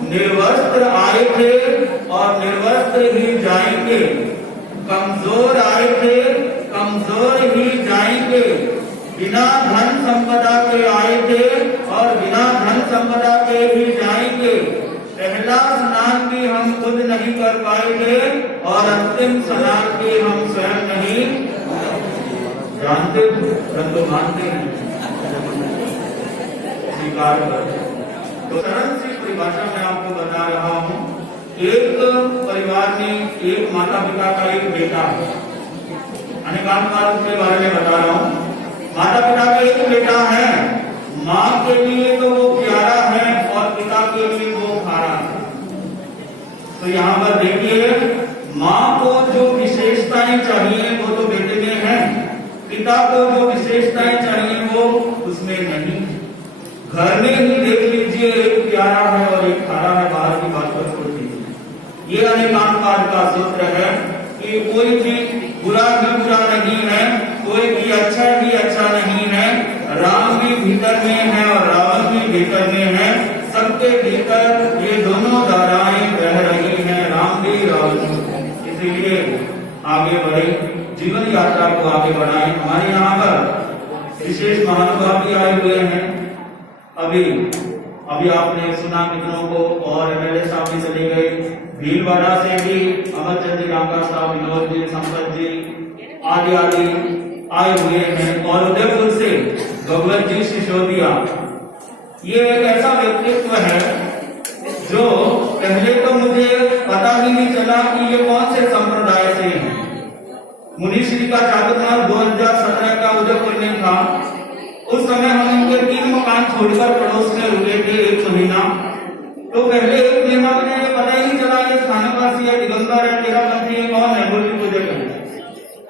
निर्वस्त्र आए थे और निर्वस्त्र ही जाएंगे, कमजोर आए थे कमजोर ही जाएंगे, बिना धन संपदा के आए थे और बिना धन संपदा के ही जाएंगे। पहला स्नान भी हम खुद नहीं कर पाएंगे और अंतिम स्नान भी हम स्वयं नहीं जानते, परंतु मानते हैं, स्वीकार करते। तो सरल सी परिभाषा मैं आपको बता रहा हूँ। एक परिवार में एक माता पिता का एक बेटा है, अनेकांत के बारे में बता रहा हूँ। माता पिता का एक बेटा है, माँ के लिए तो वो प्यारा है और पिता के लिए वो खारा है। तो यहाँ पर देखिए, माँ को जो विशेषताएं चाहिए वो तो बेटे में है, पिता को जो विशेषताएं चाहिए वो उसमें नहीं। घर में ही देख लीजिए, एक प्यारा है और एक खारा है, बाहर की बात पर छोड़ दीजिए। ये अनेकांतवाद का सूत्र है कि कोई भी बुरा नहीं है, कोई भी अच्छा नहीं है। राम भी भीतर में है और रावण भी भीतर में है, सबके भीतर ये दोनों धाराएं बह रही हैं, राम भी रावण भी। इसीलिए आगे बढ़े, जीवन यात्रा को आगे बढ़ाएं। हमारे यहाँ पर विशेष महानुभाव भी आए हुए हैं। अभी आपने सुना मित्रों को, और एमएलए साहब भी चले गए, भीलवाड़ा से भी अमरचंद जी, रामका साहब, विनोद जी, संपत जी आदि आए हुए हैं, और उदयपुर से भगवत जी सिसोदिया। ये एक ऐसा व्यक्तित्व है जो पहले तो मुझे पता ही नहीं चला कि ये कौन से संप्रदाय से हैं। मुनिश्री का चातुर्मास 2017 का उदयपुर में था। उस समय हम उनके 3 मकान छोड़कर पड़ोस में रुके थे 1 महीना। तो पहले 1 महीना मुझे पता ही नहीं चला ये स्थानवासी है, दिगंबर है, तेरापंथी है, कौन है, बोली मुझे कहीं।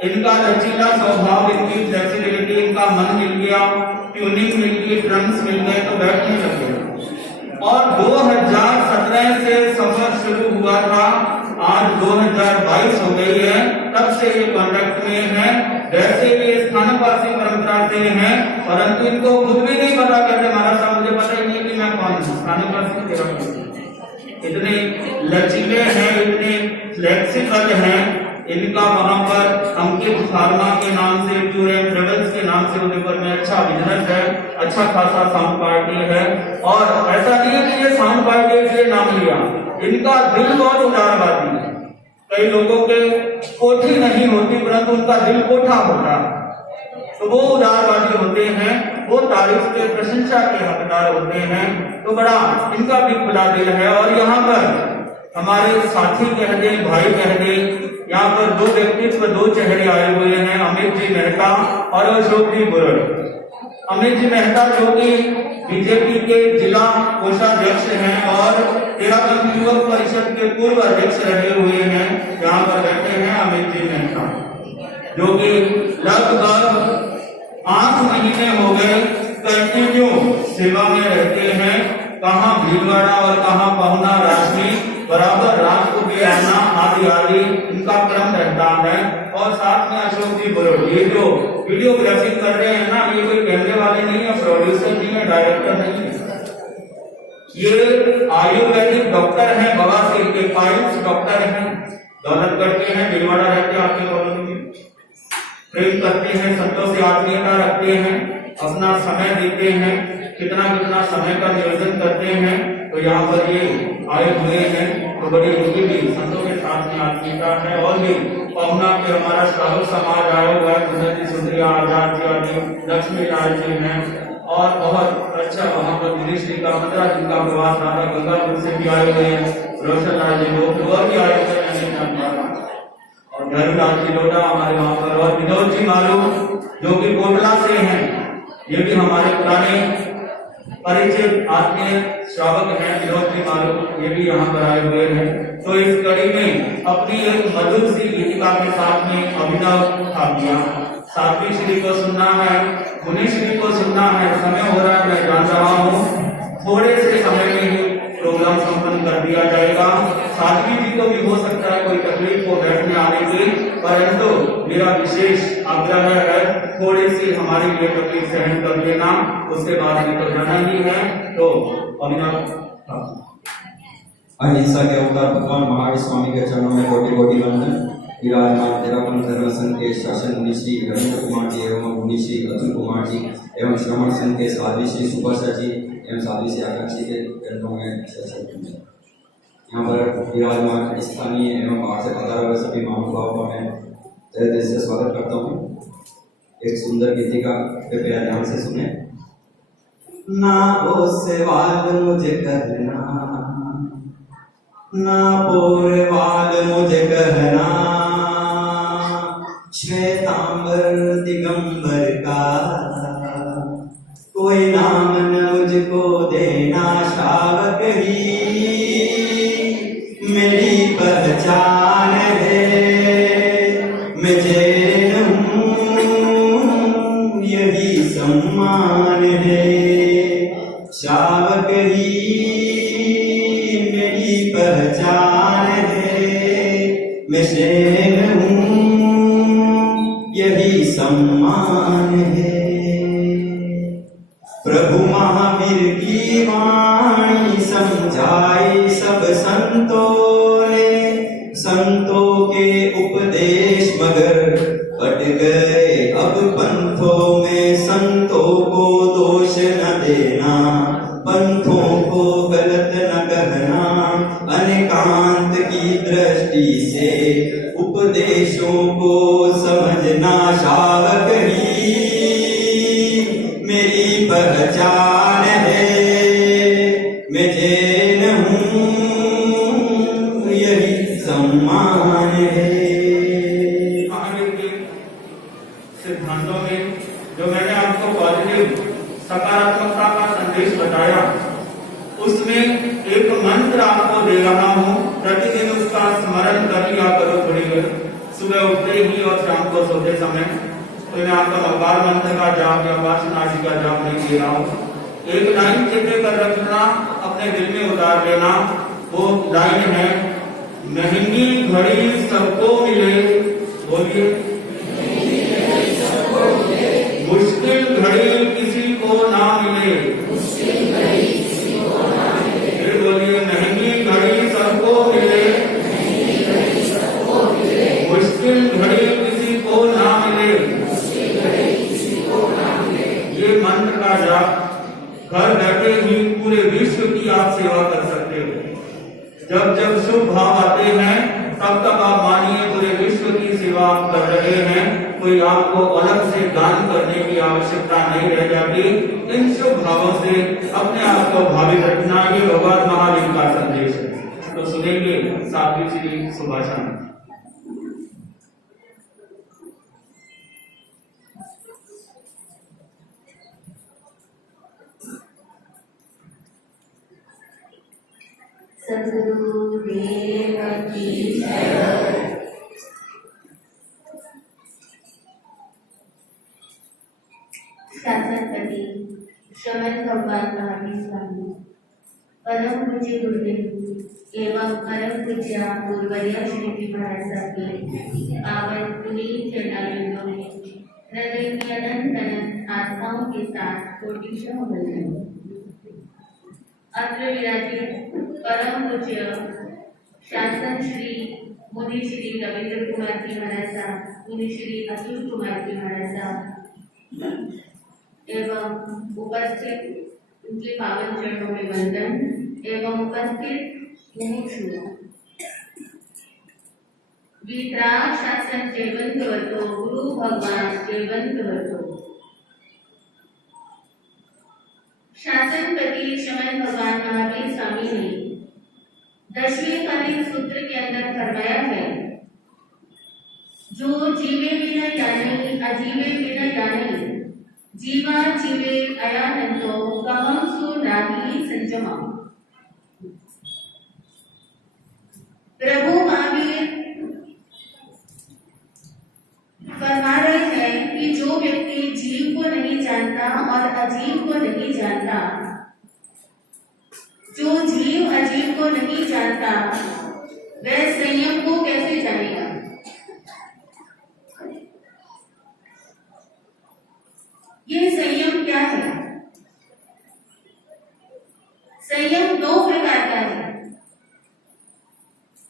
इनका लचीला स्वभाव, इनकी फ्लेक्सिबिलिटी, इनका मन मिल गया, ट्यूनिंग मिल गई, ड्रम्स मिल गए, तो बैठने लगे। और 2017 से सफर शुरू हुआ था, आज 2022 हो गई है, तब से ये कॉन्टेक्ट में है। वैसे ये स्थानवासी परंपरा से हैं, परंतु इनको खुद भी नहीं पता कहते महाराज साहब, मुझे पता ही नहीं कि मैं कौन हूँ, स्थानवासी तेरापंथी। इतने लचीले हैं, इतने फ्लेक्सिबल हैं। इनका वहां पर अंकित फार्मा के नाम से, टूर एंड ट्रेवल्स के नाम से उदयपुर में अच्छा बिजनेस है, अच्छा खासा साउंड पार्टी है। और ऐसा नहीं है कि ये साउंड पार्टी से नाम लिया, इनका दिल बहुत उदारवादी है। कई लोगों के कोठी नहीं होती, परंतु उनका दिल कोठा होता है। तो वो उदारवादी होते हैं, वो तारीफ के, प्रशंसा के हकदार होते हैं। तो बड़ा इनका भी खुला दिल है। और यहाँ पर हमारे साथी कह दे, भाई कह दे, यहाँ पर 2 व्यक्तित्व, 2 चेहरे आए हुए हैं, अमित जी मेहता और अशोक जी बुरड़। अमित जी मेहता जो कि बीजेपी के जिला कोषाध्यक्ष हैं और देहरादून युवक परिषद के पूर्व अध्यक्ष रहे हुए हैं, यहाँ पर बैठे हैं अमित जी मेहता, जो कि लगभग 8 महीने हो गए कंटिन्यू सेवा में रहते हैं। कहाँ भीलवाड़ा और कहाँ पहुना राशि, बराबर रात को भी आना आदि आदि इनका क्रम रहता है। और साथ में अशोक जी बरोड़, ये जो वीडियोग्राफी कर रहे हैं ना, ये कोई कैमरे वाले नहीं है, प्रोड्यूसर नहीं है, डायरेक्टर नहीं है, ये आयुर्वेदिक डॉक्टर हैं, बवासीर के पाइल्स डॉक्टर हैं, दौलतगढ़ के हैं, भीलवाड़ा रहते हैं आपके कॉलोनी में, प्रेम करते हैं, संतों से आत्मीयता रखते हैं, अपना समय देते हैं, कितना कितना समय का नियोजन करते हैं। तो यहाँ पर ये आए हुए हैं, तो बड़ी उनकी भी संतों के साथ में आत्मीयता है। और भी पहुना के हमारा श्रावक समाज आया हुआ है, कुंदन जी सुंदरिया, आजाद जी आदि, लक्ष्मी लाल जी हैं, और बहुत अच्छा वहाँ पर मिनिस्ट्री का 15 दिन का प्रवास राधा गंगापुर से भी आए हुए हैं, रोशन लाल जी लोग और भी आए हुए हैं, और धर्मलाल जी लोटा हमारे वहाँ पर, और विनोद जी मालू जो कि कोटला से हैं, ये भी हमारे पुराने परिचित आत्मीय श्रावक हैं, विनोद जी मालू, ये भी यहाँ पर आए हुए हैं। तो इस कड़ी में अपनी एक मधुर सी गीतिका के साथ में अभिनव था किया। साध्वी श्री को सुनना है, मुनि श्री को सुनना है, समय हो रहा है, मैं जान रहा हूँ, थोड़े से समय में ही प्रोग्राम संपन्न कर दिया जाएगा। साध्वी जी को भी हो सकता है कोई तकलीफ हो बैठने आने की, परंतु मेरा विशेष आग्रह है थोड़ी सी हमारे लिए तकलीफ सहन कर लेना, उसके बाद में तो जाना ही है। तो अहिंसा के अवतार भगवान महावीर स्वामी के चरणों में कोटि कोटि वंदन। विराजमान देहरादून धर्म संघ के शासन मुनि श्री रविंद्र कुमार जी एवं मुनि श्री अतुल कुमार जी एवं श्रवण संघ के साध्वी श्री सुभाषा जी एवं साध्वी श्री आकांक्षी के चरणों में यहाँ पर विराजमान स्थानीय एवं बाहर से पधारे हुए सभी महानुभावों का मैं तहे दिल से स्वागत करता हूँ। एक सुंदर गीतिका कृपया ध्यान से सुने। ना ओ सवाल मुझे करना, ना पूर्वाल मुझे कहना, श्वेतांबर दिगंबर का कोई नाम न मुझको देना, श्रावक ही मेरी पहचान है, मैं जैन हूँ यही सम्मान है, श्रावक ही मेरी पहचान है, मैं जैन हूँ यही सम्मान है। प्रभु महावीर की वाणी समझाई सब संतों ने, संतों के उपदेश मगर पट गए अब पंथों में, संतों को दोष न देना, पंथों को गलत न कहना, अनेकांत की दृष्टि से उपदेशों को समझना, श्रावक ही मेरी पहचान है, मैं जैन हूँ यही सम्मान है। सिद्धांतों में जो मैंने आपको पॉजिटिव सकारात्मकता का संदेश बताया, उसमें एक मंत्र आपको दे रहा हूँ, प्रतिदिन उसका स्मरण कर लिया करो थोड़ी देर, सुबह उठते ही और शाम को सोते समय। तो मैं आपका मकबार मंत्र का जाप या वासनाशी का जाप नहीं दे रहा हूँ। एक लाइन चित्र कर रखना, अपने दिल में उतार लेना। वो लाइन है, महंगी घड़ी सबको मिले, बोलिए, मुश्किल घड़ी किसी को ना मिले, फिर बोलिए, महंगी घड़ी सबको मिले, मुश्किल घड़ी किसी को ना मिले। ये मंत्र का जाप घर बैठे ही पूरे विश्व की आप सेवा कर सकते हो। जब जब शुभ भाव आते हैं तब तक आप मानिए पूरे विश्व की सेवा आप कर रहे हैं। कोई आपको अलग से दान करने की आवश्यकता नहीं रह जाती। इन शुभ भावों से अपने आप को भावित रखना, ये भगवान महावीर का संदेश है। तो सुनेंगे साध्वी श्री सुभाषा। सद्गुरुदेव की जय। शासनपति श्रमण भगवान महावीर स्वामी, परम पूज्य गुरुदेव एवं परम पूज्य गुरुवर्य श्री महाराज साहब के पावन पुनीत चरणारविंदों में हृदय की अनंत अनंत आस्थाओं के साथ कोटिशः वंदन। अत्र विराजित परम पूज्य शासन श्री मुनि श्री रविंद्र कुमार जी महाराज साहब, मुनि श्री अतुल कुमार जी महाराज साहब एवं उपस्थित उनके पावन चरणों में वंदन एवं उपस्थित मुमुक्षु वितराग शासन जयवंतवतो, गुरु भगवान जयवंतवतो। शासनपति श्रमण भगवान महावीर स्वामी ने 10वें कलिक सूत्र के अंदर फरमाया है, जो जीवे बिना जाने अजीवे बिना जाने, जीवा जीवे अयानंतो कहम सु नाहि संजमा। प्रभु महावीर फरमा रहे हैं कि जो व्यक्ति जीव को नहीं जानता और अजीव को नहीं जानता, जो जीव अजीव को नहीं जानता, वह संयम को कैसे जानेगा। ये संयम क्या है? संयम 2 प्रकार का है,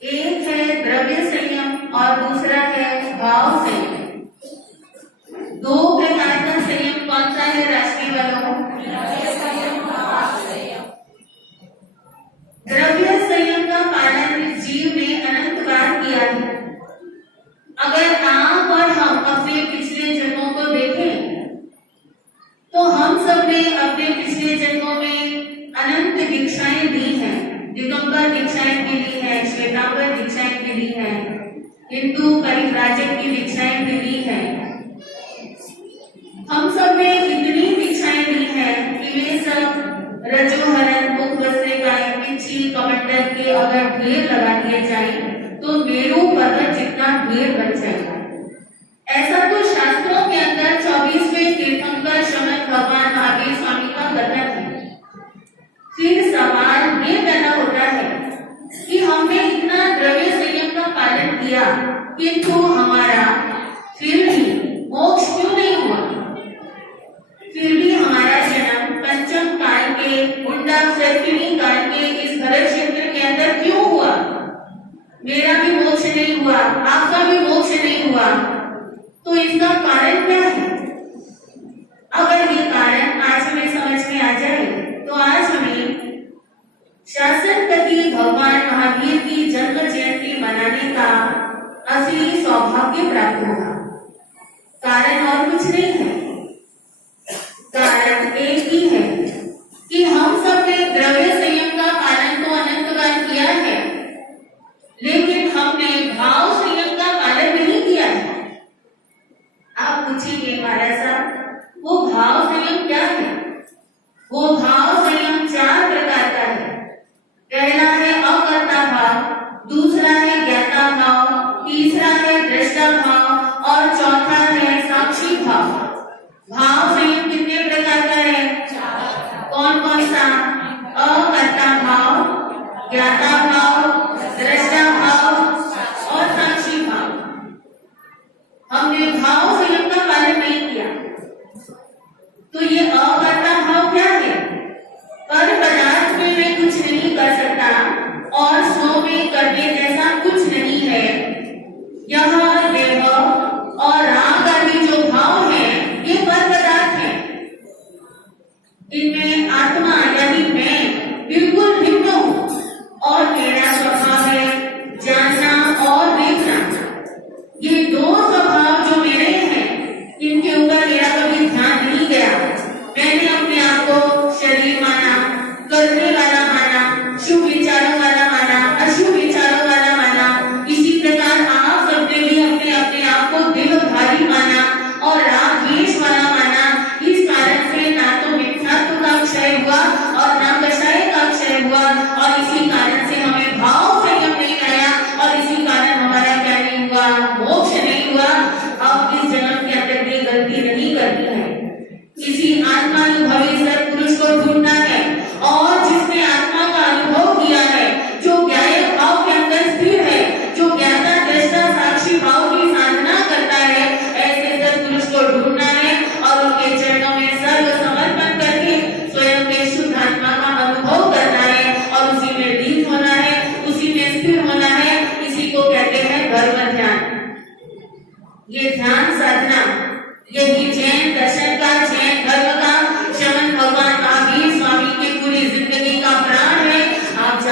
एक है द्रव्य संयम और दूसरा है भाव संयम। 2 प्रकार का संयम कौन सा है राष्ट्रीय वालों? द्रव्य संयम का पालन जीव ने अनंत बार किया है। अगर आप और हम अपने पिछले जन्मों को देखें तो हम सब ने अपने पिछले जन्मों में अनंत दीक्षाएं दी हैं, दिगंबर दीक्षाएं मिली है, श्वेतांबर दीक्षाएं मिली है, हिंदू परिव्राजक की दीक्षाएं मिली है। हम सब ने इतनी दीक्षाएं दी हैं कि वे सब रजोहरण, मुख वस्त्रिकाएं, पिछी कमंडल के अगर ढेर लगा दिए जाए तो मेरू पर्वत जितना ढेर बन जाएगा। ऐसा तो शास्त्रों के अंदर 24वें तीर्थंकर श्रमण भगवान महावीर स्वामी का कथन है। फिर सवाल ये पैदा होता है कि हमने इतना द्रव्य संयम का पालन किया किंतु हमारा फिर भी मोक्ष क्यों नहीं हुआ? फिर भी हमारा जन्म पंचम काल के मुंडा सर्पिणी काल के इस भरत क्षेत्र के अंदर क्यों हुआ? मेरा भी मोक्ष नहीं हुआ, आपका भी मोक्ष नहीं हुआ, तो इसका कारण क्या है? अगर ये कारण आज हमें समझ में आ जाए तो आज हमें शासनपति भगवान महावीर की जन्म जयंती मनाने का असली सौभाग्य प्राप्त होगा। कारण और कुछ नहीं है, कारण एक ही है कि हम सब ने द्रव्य संयम का पालन तो अनंत बार किया है, लेकिन हमने भाव संयम का पालन नहीं किया है। आप पूछिए महाराज साहब, वो भाव संयम क्या है? वो भाव संयम 4 प्रकार का है। पहला है अकर्ता भाव, दूसरा है ज्ञाता भाव, तीसरा है दृष्टा भाव और चौथा है साक्षी भाव। भाव संयम कितने प्रकार का है? कौन कौन सा? अकर्ता भाव, ज्ञाता भाव, दृष्टा भाव और साक्षी भाव। हमने भाव संयम का पालन नहीं किया तो ये अकर्ता भाव क्या है? पर पदार्थ में मैं कुछ नहीं कर सकता और स्व में करने जैसा कुछ नहीं है। यह देह और राग आदि जो भाव है ये पर पदार्थ है। इनमें आत्मा यानी मैं बिल्कुल भिन्न हूँ और मेरा स्वभाव है जानना और देखना। ये 2 स्वभाव जो मेरे हैं इनके ऊपर मेरा कभी ध्यान नहीं गया। मैंने अपने आप को शरीर माना, करने वाला माना, शुभ विचारों वाला माना, अशुभ विचारों वाला माना। इसी प्रकार आप सबने भी अपने अपने आप को देहधारी माना और राग द्वेष वाला माना। इस कारण से ना तो मिथ्यात्व का क्षय हुआ और ना कषाय का क्षय हुआ और इसी कारण से हमें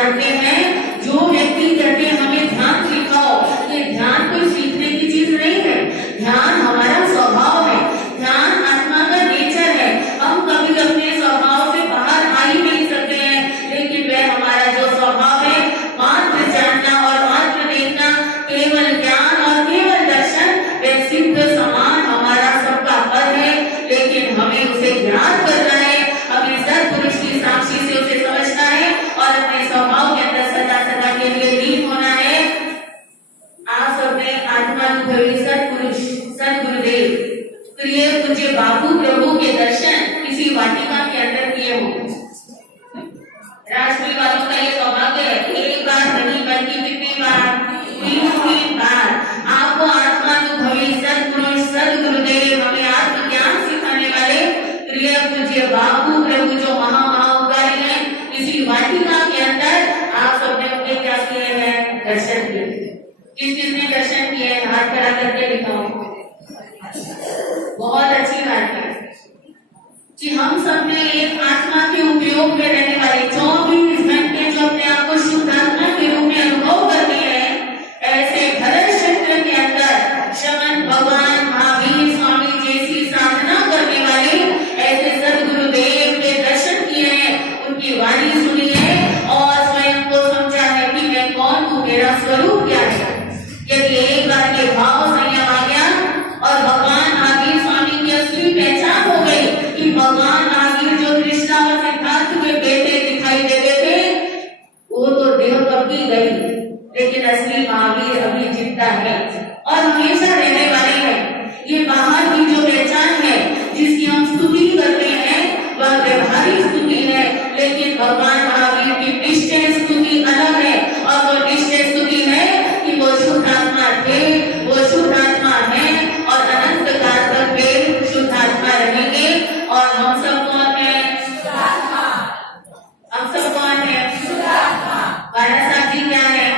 जानते हैं, जो व्यक्ति कहते हैं हमें ध्यान सिखाओ, ये ध्यान कोई सीखने की चीज नहीं है। ध्यान हमारा स्वभाव है, ध्यान आत्मा का नेचर है। हम कभी अपने स्वभाव से बाहर आ ही नहीं सकते हैं, लेकिन वह हमारा जो स्वभाव है, मात्र जानना और मात्र देखना, केवल ज्ञान और केवल दर्शन, वह सिद्ध समान हमारा सबका पद है। लेकिन हमें उसे ज्ञान करना है, हमें सत्पुरुष की साक्षी से उसे समझना है और अपने स्वभाव के अंदर सदा सदा के लिए लीन होना है। आप सबने आत्मानुभवी सत्पुरुष सद्गुरुदेव प्रिय पूज्य बाबू प्रभु के दर्शन किसी वाटिका के अंदर किए हों। राष्ट्रीय वालों का ये सौभाग्य है, एक बार नहीं बल्कि कितनी बार, 3 बार आपको आत्मानुभवी सत्पुरुष सद्गुरुदेव हमें आत्मज्ञान सिखाने वाले प्रिय पूज्य बाबू प्रभु जो महाउपकारी हैं, इसी वाटिका के अंदर आप सबने उनके क्या किए हैं? दर्शन किए। किसने दर्शन किए? हाथ खड़ा करके दिखाओ। बहुत अच्छी बात है कि हम सब ने एक आत्मा के उपयोग में रहने वाले 24 घंटे जो अपने आप को शुद्ध आत्मा के रूप में अनुभव करते हैं, ऐसे भरत क्षेत्र के अंदर शमन भगवान महावीर स्वामी जैसी साधना करने वाले ऐसे सद्गुरुदेव के दर्शन किए हैं, उनकी वाणी सुनी है और स्वयं को समझा है कि मैं कौन हूँ, मेरा स्वरूप क्या है। यदि एक बार के भाव संयम आ गया और भगवान महावीर स्वामी की असली पहचान हो गई कि भगवान महावीर जो कृष्णा और सिद्धार्थ के बेटे दिखाई देते थे, वो तो देह कब की गई, लेकिन असली महावीर अभी जिंदा है और हमेशा रहने वाले हैं। ये बाहर की जो पहचान है जिसकी हम स्तुति करते हैं, वह व्यवहारिक स्तुति है, लेकिन भगवान महावीर की निश्चय स्तुति अलग है। और वो निश्चय स्तुति है कि वो शुद्ध आत्मा थे, वो शुद्ध आत्मा है और अनंत काल तक वे शुद्ध आत्मा रहेंगे। और हम सब कौन है? हम सब कौन है? बाला साहब जी क्या है?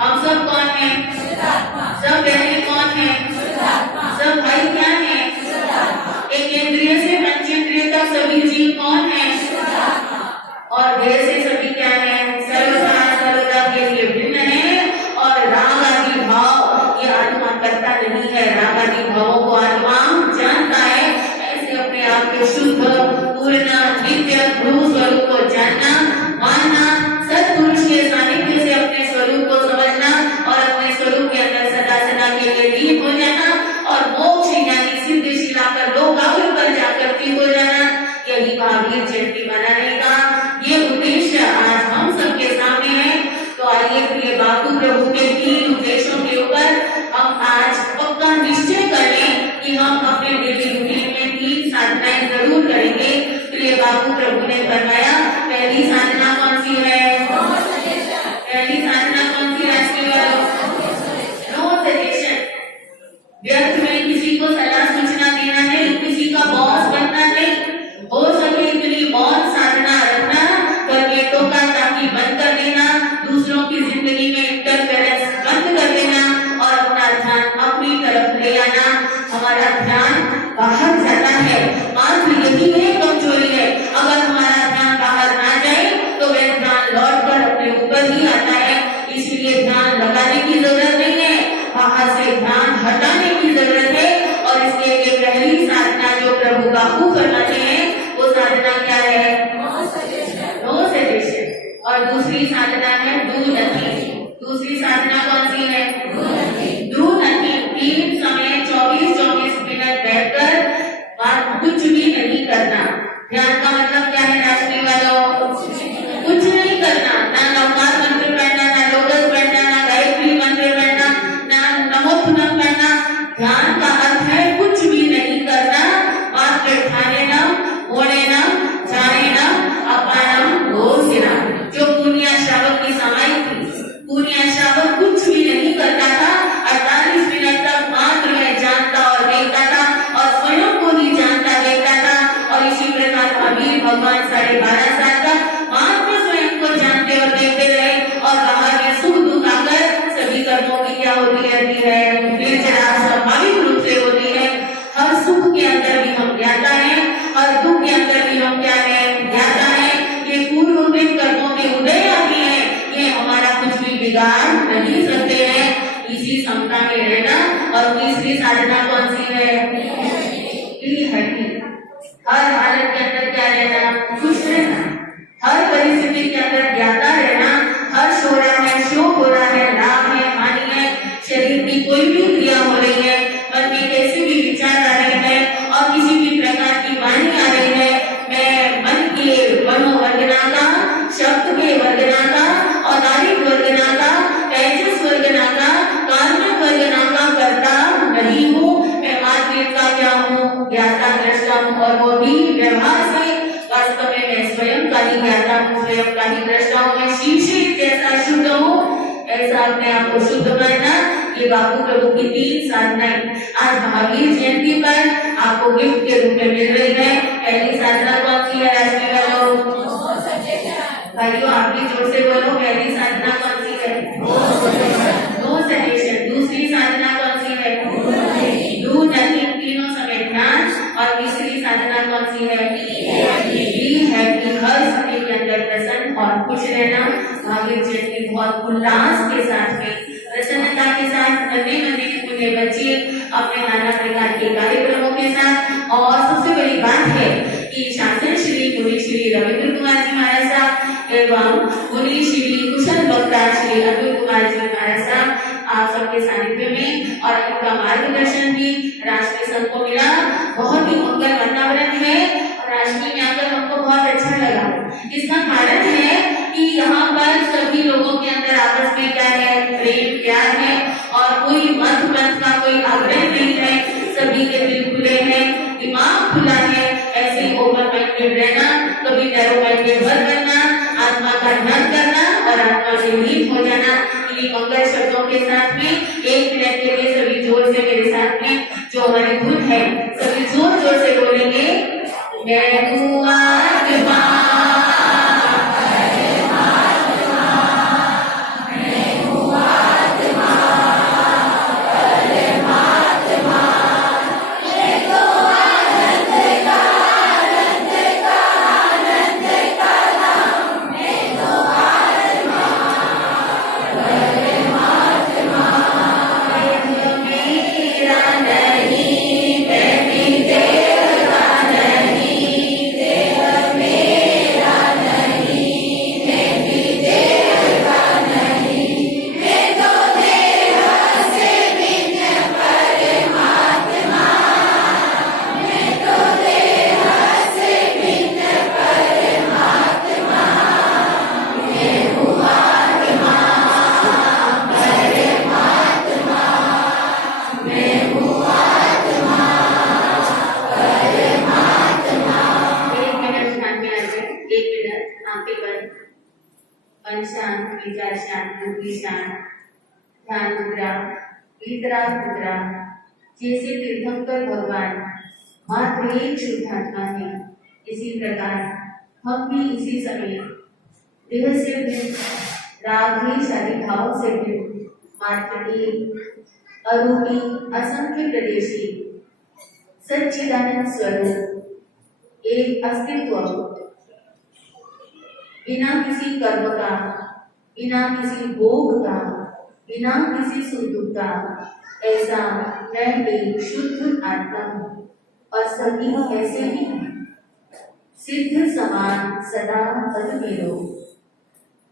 हम सब कौन है? सब बहनें कौन है? सब भाई क्या है? एक इंद्रिय से पंचेंद्रिय तक सभी जीव कौन है? और देह से सभी क्या है? सर्वथा सर्वदा के लिए भिन्न है। और राग आदि भाव ये आत्मा करता नहीं है, राग आदि भावों को आत्मा जानता है। ऐसे अपने आप के शुद्ध पूर्ण नित्य ध्रुव स्वरूप को जानना, मानना, सत्पुरुष के सानिध्य से अपने स्वरूप को समझना और अपने स्वरूप के अंदर सदा सदा के लिए लीन हो जाना और मोक्ष यानी सिद्धि शिला कर लोकावृत पर जाकर ठीक हो जाना, यही महावीर जयंती मनाने का ये उद्देश्य आज हम सबके सामने है। तो आइए प्रिय बाबू प्रभु के 3 उद्देश्यों के ऊपर हम आज पक्का निश्चय कर लें कि हम अपने डेली रूटीन में 3 साधनाएं जरूर करेंगे। प्रिय बाबू प्रभु ने फरमाया, पहली साधना कौन सी है? पहली साधना कौन सी है? No suggestion. व्यर्थ में किसी को सलाह सूचना देना है, किसी का बॉस बनना है, हो सके इतनी मौन साधना रखना, करके टोका टाकी बंद कर देना, दूसरों की जिंदगी में इंटरफेरेंस बंद कर देना और अपना ध्यान अपनी तरफ ले आना। हमारा ध्यान बाहर जाता है, मात्र यही है कमजोरी है। अगर हमारा ध्यान बाहर ना जाए तो वह ध्यान लौट कर अपने ऊपर ही आता है। इसलिए ध्यान लगाने की जरूरत नहीं है, बाहर से ध्यान हटाने की जरूरत है। और इसके लिए पहली साधना जो प्रभु बाबू करवाते हैं वो साधना क्या है? No suggestion. और दूसरी साधना है डू नथिंग। दूसरी साधना कौन सी है? Do nothing. 3 समय 24-24 मिनट बैठकर बात कुछ भी नहीं करना। ध्यान का मतलब क्या है राष्ट्रीय वालों? कुछ नहीं करना, ना नवकार मंत्र पढ़ना, ना लोटस पढ़ना, ना गायत्री मंत्र पढ़ना, ना नमोस्तुल्यम पढ़ना। ध्यान का अर्थ है कुछ भी नहीं करना, मात्र ठाने न, मोड़े न, जाने न, अपानम घोषणा। जो पूर्णिया श्रावक की समाई थी, पूर्णिया श्रावक कुछ भी नहीं करता था, 48 मिनट तक मात्र में जानता और देखता था और स्वयं को ही जानता देखता था। और इसी प्रकार महावीर भगवान और तीसरी साधना कौन सी है? हर हालत के अंदर क्या रहना? खुश रहना। हर परिस्थिति के अंदर ज्ञाता रहना। हर्ष हो रहा है, शोक हो रहा है, लाभ है, हानि है, शरीर की कोई भी क्रिया हो रही है, मन में कैसे भी विचार आ रहे हैं और किसी भी प्रकार की वाणी आ रही है, मैं मन के मनोवर्गना का, शब्द के वर्गना का, औदारिक वर्गना का, तेजस वर्गना का, कार्मिक वर्गना का करता नहीं हूँ। मैं महावीर का क्या हूँ? ज्ञाता दृष्टा हूँ। और वो भी व्यवहार से वास्तव में मैं स्वयं का ही ज्ञाता हूँ, स्वयं का ही दृष्टा हूँ। मैं शीशे जैसा शुद्ध हूँ। ऐसा अपने आप को शुद्ध करना, ये बाबू प्रभु की 3 साधनाएं आज महावीर जयंती पर आपको गिफ्ट के रूप में मिल रही है। पहली साधना कौन सी है? राष्ट्रीय भाइयों आप भी जोर से बोलो। पहली साधना कौन सी है? No suggestion. दूसरी साधना कौन सी है? डू नथिंग, तीनों समय ध्यान। और तीसरी साधना कौन सी है? बी हैप्पी, हर समय के अंदर प्रसन्न और खुश रहना। महावीर जयंती बहुत उल्लास के साथ में, प्रसन्नता के साथ, नन्हे मुन्ने बच्चे अपने नाना प्रकार के कार्यक्रमों के साथ। और सबसे बड़ी बात है कि शासन श्री मुनि श्री रविंद्र कुमार जी महाराज साहब एवं मुनि श्री कुशल वक्ता श्री अतुल कुमार जी महाराज साहब आप सबके सानिध्य में और इनका मार्गदर्शन भी राष्ट्रीय संघ को मिला। बहुत ही मंगल वातावरण है और राष्ट्रीय में आकर हमको बहुत अच्छा लगा। इसका कारण है कि यहाँ पर सभी लोगों के अंदर आपस में क्या है? प्रेम, प्यार है और कोई मत का कोई आग्रह नहीं है। सभी के दिल खुले हैं, दिमाग खुला है। ऐसे ही ओपन माइंडेड रहना, कभी नैरो माइंडेड मत बनना, आत्मा का ध्यान करना और आत्मा से लीन हो जाना। इन्हीं मंगल शब्दों के साथ में 1 मिनट के लिए सभी जोर से मेरे साथ में जो हमारी धुन है सभी जोर जोर से बोलेंगे। मैं हूँ आत्मा, ध्यान मुद्रा, वितराग मुद्रा। जैसे तीर्थंकर भगवान मात्र एक शुद्धात्मा है, इसी प्रकार हम भी इसी समय देह से भिन्न, रागद्वेषादि भाव से भिन्न, मात्र एक अरूपी असंख्य प्रदेशी सच्चिदानंद स्वरूप एक अस्तित्व, बिना किसी कर्म का, बिना किसी भोग का, बिना किसी सुख दुख का, ऐसा मैं एक शुद्ध आत्मा हूँ और सभी ऐसे ही हैं। सिद्ध समान सदा पद मेरो,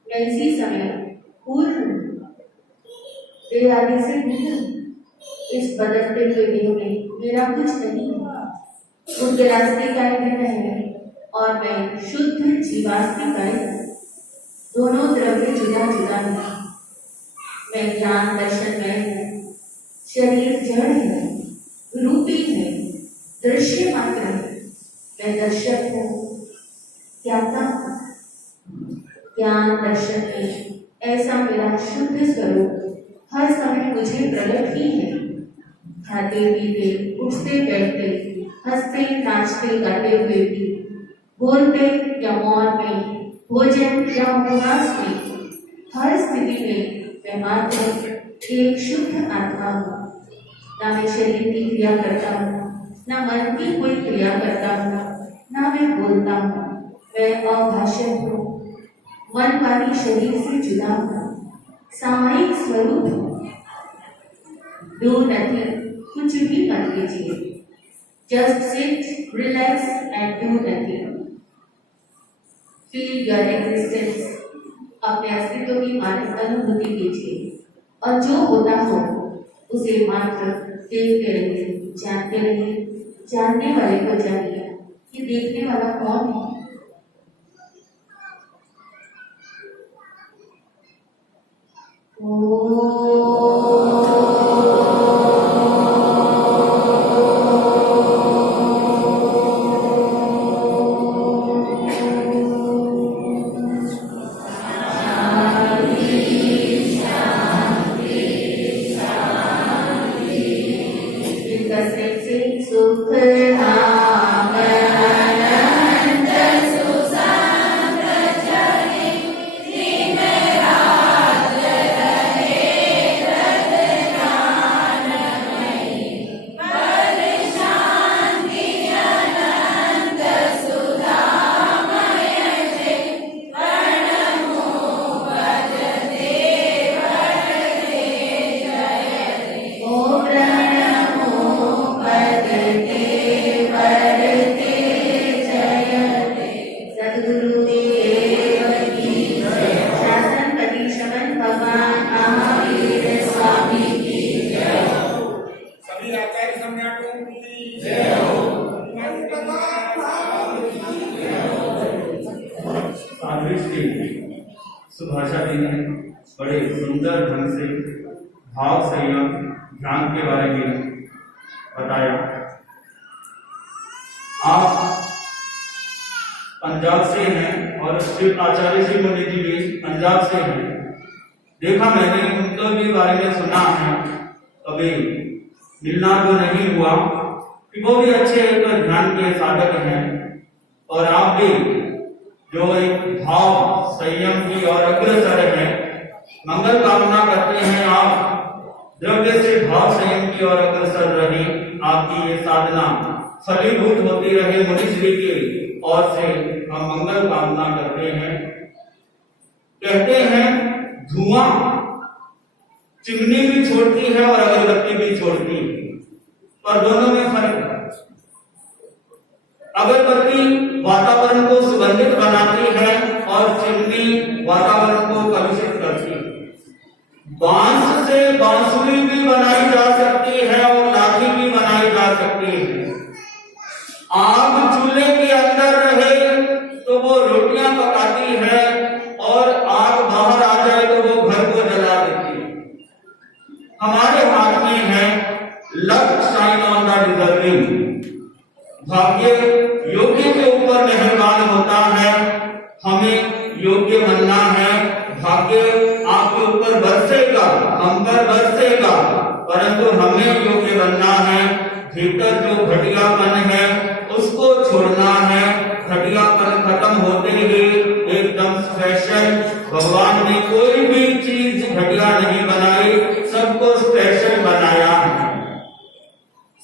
मैं इसी समय पूर्ण देह आदि से भिन्न। इस बदलते हुए देह में मेरा कुछ नहीं है, उनके रास्ते का भिन्न है और मैं शुद्ध जीवास्तिक है। दोनों द्रव्य जुदा जुदा है। मैं ज्ञान दर्शन में हूँ, शरीर जड़ है, रूपी है, दृश्य मात्र है। मैं दर्शक हूँ, ज्ञाता हूँ। ज्ञान दर्शन में ऐसा मेरा शुद्ध स्वरूप हर समय मुझे प्रकट ही है। खाते पीते, उठते बैठते, हंसते नाचते गाते हुए भी, बोलते या मौन में, भोजन या उपवास में, हर स्थिति में मैं मात्र एक शुद्ध आत्मा हूँ। ना मैं शरीर की क्रिया करता हूँ, ना मन की कोई क्रिया करता हूँ, ना मैं बोलता हूँ। मैं अभाषण हूँ, मन वाली शरीर से जुदा हूँ, सामायिक स्वरूप हूँ। डू नथिंग, कुछ भी मत कीजिए। Just sit, relax and do nothing. Feel your existence. अपने अस्तित्व की मानस अनुभूति कीजिए और जो होता हो उसे मात्र देखते रहिए, जानते रहिए। जानने वाले को जानिए कि देखने वाला कौन है। सुख नाम अनंत सुसंग चले, दिन रात रहे व्रत ज्ञानमयी, पद शांति अनंत सुधामय जे, प्रणमो भजते वर्ते जयते। ओ प्रणमो भजते वर्ते जयते। सद्गुरुदेव की जय। शासन पति शमन भगवान महावीर स्वामी की जय। सभी आचार्य सम्राटों की जय हो। साध्वी श्री सुभाषा जी ने बड़े सुंदर ढंग से भाव संयम ध्यान के बारे में बताया। आप पंजाब से हैं और श्री आचार्य जी मुनि जी भी पंजाब से हैं। देखा मैंने उनके भी बारे में सुना है, कभी मिलना तो नहीं हुआ कि वो भी अच्छे एक ध्यान के साधक हैं। और आप भी जो एक भाव संयम की और अग्रसर है, मंगल कामना करते हैं आप द्रव्य से भाव संयम की ओर अग्रसर रहे। आपकी ये साधना फलीभूत होती रहे। मुनिश्री की ओर से हम मंगल कामना करते हैं। कहते हैं धुआं चिमनी भी छोड़ती है और अगरबत्ती भी छोड़ती है, पर दोनों में फर्क है। अगरबत्ती वातावरण को सुगंधित बनाती है और चिमनी वातावरण को कलुषित करती है। बांस से बांसुरी भी बनाई जा सकती है और लाठी भी बनाई जा सकती है। आग चूल्हे के अंदर रहे तो वो रोटियां पकाती है और आग बाहर आ जाए तो वो घर को जला देती है। हमारे हाथ में है luck shine on the deserving. भाग्य योग्य के ऊपर मेहरबान होता है। हमें योग्य बनना है। भाग्य आपके ऊपर बरसेगा, हम पर बरसेगा, परंतु हमें योग्य बनना है। भीतर जो घटियापन है उसको छोड़ना है। घटियापन खत्म होते ही एकदम स्पेशल। भगवान ने कोई भी चीज घटिया नहीं बनाई, सबको स्पेशल बनाया है।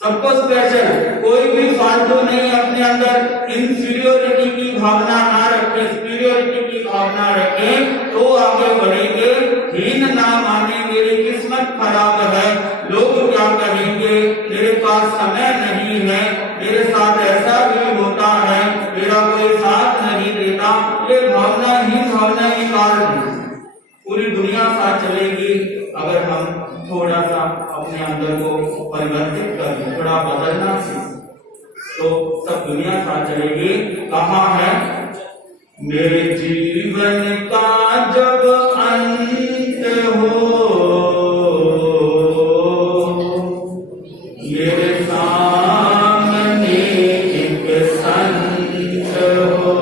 सबको स्पेशल, कोई भी फालतू नहीं अपने अंदर इंफीरियोरिटी की भावना ना रखे, सुपीरियोरिटी की भावना रखे तो आगे बढ़ेंगे। हीन ना माने मेरी किस्मत खराब है, लोग क्या कहेंगे, मेरे पास समय नहीं है, मेरे साथ ऐसा भी होता है, मेरा कोई साथ नहीं देता। ये भावना ही कारण पूरी दुनिया साथ चलेगी अगर हम थोड़ा सा अपने अंदर को परिवर्तित कर थोड़ा बदलना सीखें तो सब दुनिया साथ चलेगी। कहाँ है मेरे जीवन का जब अंत हो, मेरे सामने एक संत हो।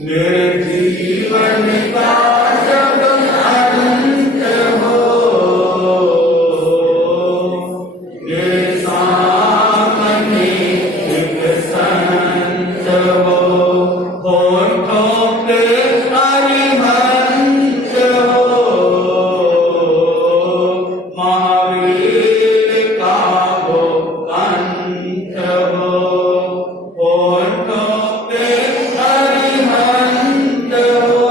मेरे जीवन का जब अंत हो, मेरे सामने एक संत हो। होठों पे अरिहंत हो, महावीर का वो अंत हो। होठों पे अरिहंत हो,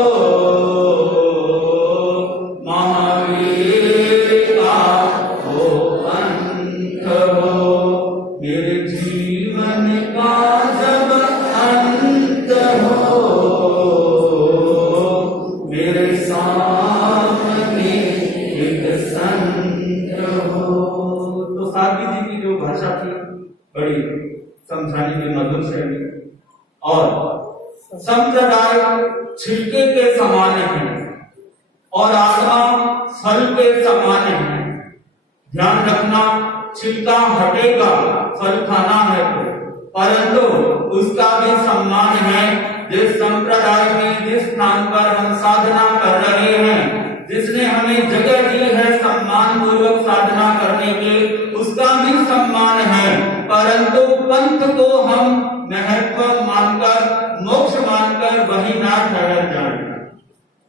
छिलके के समान है और आत्मा फल के समान है। ध्यान रखना, छिलका हटेगा, फल खाना है तो, परंतु उसका भी सम्मान है। जिस संप्रदाय में, जिस स्थान पर हम साधना कर रहे हैं, जिसने हमें जगह दी है सम्मान पूर्वक साधना करने की, उसका भी सम्मान है। परंतु पंथ को हम महत्व मानकर, मोक्ष मानकर वहीं ना ठहर जाए,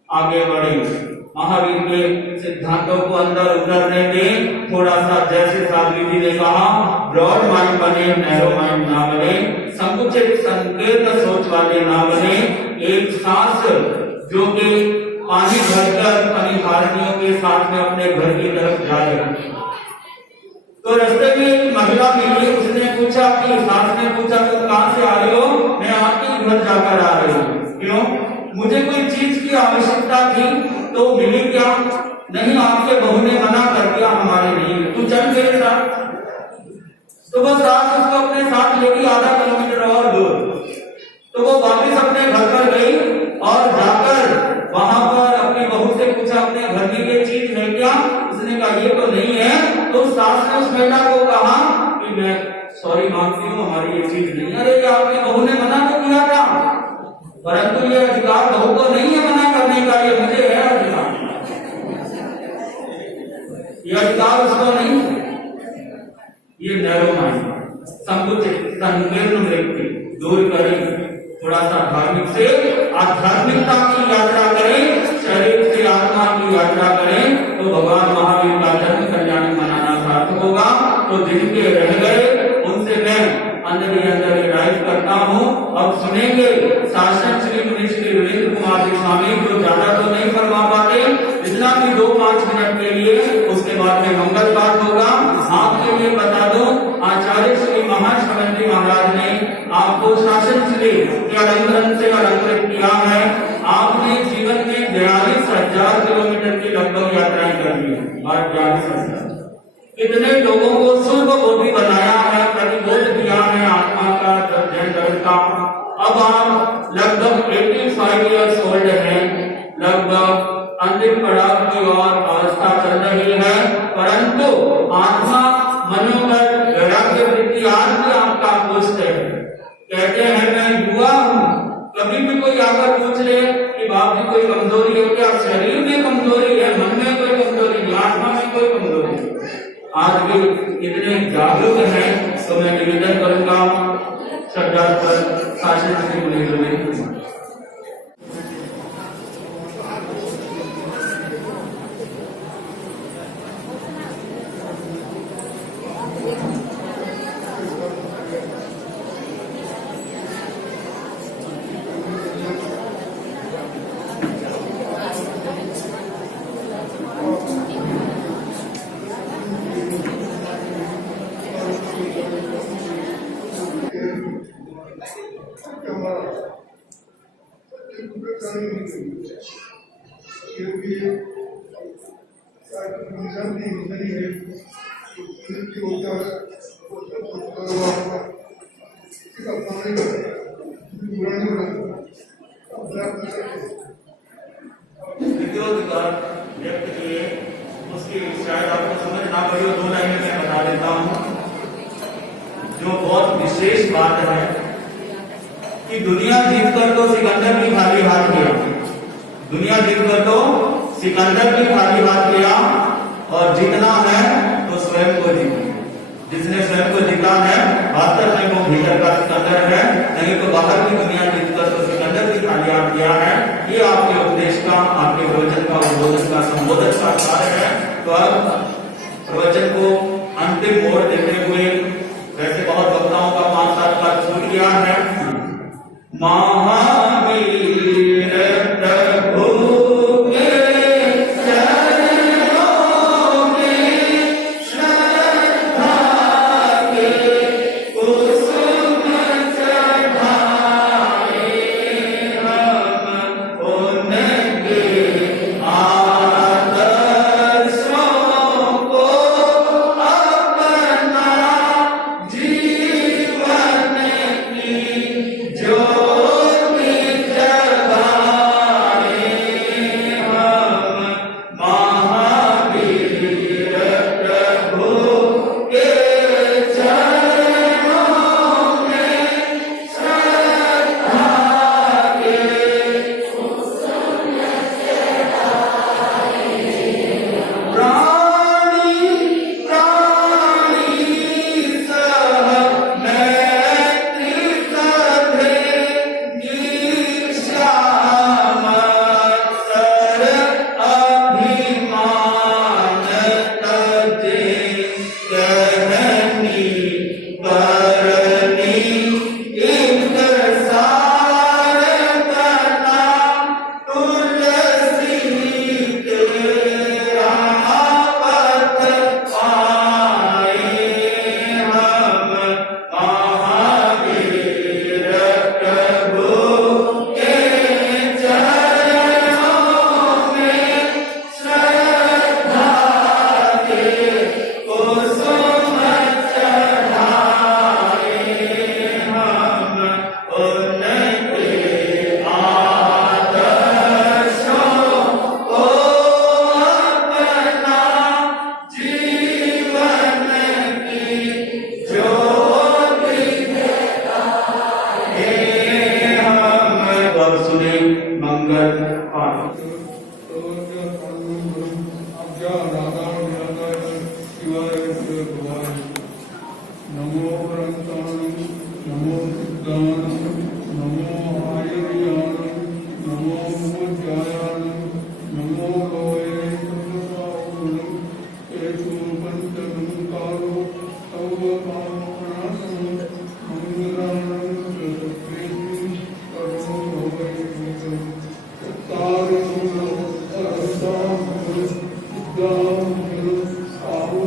आगे बढ़े। महावीर के सिद्धांतों को अंदर उतरने दें थोड़ा सा। जैसे साध्वी जी ने कहा, ब्रॉड माइंड बने, नैरो माइंड ना बने, संकुचित संकेत सोच वाले ना बने। एक सांस जो कि पानी भरकर परिहारियों के साथ में अपने घर की तरफ जाए, तो रास्ते में एक महिला मिली। उसने पूछा कि सास ने पूछा, तुम कहां से आ रहे हो? मैं आपके घर जाकर आ रही हूँ। क्यों? मुझे कोई चीज की आवश्यकता थी तो मिली क्या? नहीं, आपके बहू ने मना कर दिया, हमारे नहीं, तू चल मेरे साथ। तो वो सास उसको अपने साथ लेगी आधा किलोमीटर और दूर। तो वो वापस अपने घर पर गई और जाकर वहां पर अपनी बहू से पूछा, अपने घर में ये चीज है क्या? उसने कहा ये तो नहीं है। तो सास ने उस महिला को कहा कि मैं सॉरी मांगती हूँ, हमारी ये चीज नहीं। अरे आपकी बहू ने मना तो किया था, परंतु ये अधिकार बहू को नहीं है मना करने का, ये मुझे है अधिकार, ये अधिकार उसको नहीं। ये नैरो माइंड, संकुचित संकीर्ण व्यक्ति दूर करें। थोड़ा सा धार्मिक से आध्यात्मिकता की यात्रा करें, शरीर से आत्मा की यात्रा करें, तो भगवान महावीर का जन्म कल्याण मनाना सार्थक होगा। तो जिनके रह गए उनसे मैं अंदर ही अंदर राइज करता हूँ। अब सुनेंगे शासन श्री मुनि श्री वीरेंद्र कुमार जी स्वामी, जो ज्यादा तो नहीं फरमा पाते, इतना भी 2-5 मिनट के लिए, उसके बाद में मंगल पाठ होगा। आपके लिए बता दो, आचार्य श्री महाश्रवण जी महाराज ने आपको शासन श्री के अलंकरण से अलंकृत किया है। आपने जीवन में 42,000 किलोमीटर की लगभग यात्राएं कर ली है। 42,000 कितने लोगों को शुभ बनाया है, प्रतिबोध दिया है आत्मा का, जन का। अब आप लगभग 85 ईयर्स ओल्ड हैं, लगभग अंतिम पड़ाव की ओर अवस्था चल रही है, परंतु आत्मा, मनोबल, वैराग्य वृत्ति आज भी आपका पुष्ट है। कहते हैं मैं युवा हूँ, कभी भी कोई आकर पूछ ले कि बाप जी कोई कमजोरी है क्या? शरीर में कमजोरी है, मन में कोई कमजोरी नहीं, आत्मा में कोई कमजोरी नहीं। आज भी इतने जागरूक हैं, तो मैं निवेदन करूंगा श्रद्धा पर शासन श्री मुनि। व्यक्त किए, उसकी शायद आपको समझ ना पड़ी हो, 2 लाइनें मैं बता देता हूँ। जो बहुत विशेष बात है कि दुनिया जीतकर तो सिकंदर भी खाली हाथ गया, दुनिया जीतकर तो सिकंदर भी खाली हाथ गया, और जीतना है तो स्वयं को जीतना। जिसने स्वयं को जीता है वास्तव में वो भीतर का सिकंदर है, नहीं तो बाहर की दुनिया जीतकर तो सिकंदर भी खाली हाथ गया है। ये आपके उपदेश का, आपके प्रवचन का, उद्बोधन का, संबोधन का कार्य है। तो अब प्रवचन को अंतिम मोड़ देते हुए, वैसे बहुत वक्ताओं का 5-7 का छूट गया है। महावीर प्रभु Oh मंगल पाठ। नमो रंताणं नमो सिद्धाणं नमो आयुर्याणं नमो मुज्जायाणं नमो लोये सर्वपावनं येषु पञ्चमं कालो तव पावनासनं मंगलानं प्रसक्रेति करो भवैकं चत्तारो अरसां सिद्धां साहू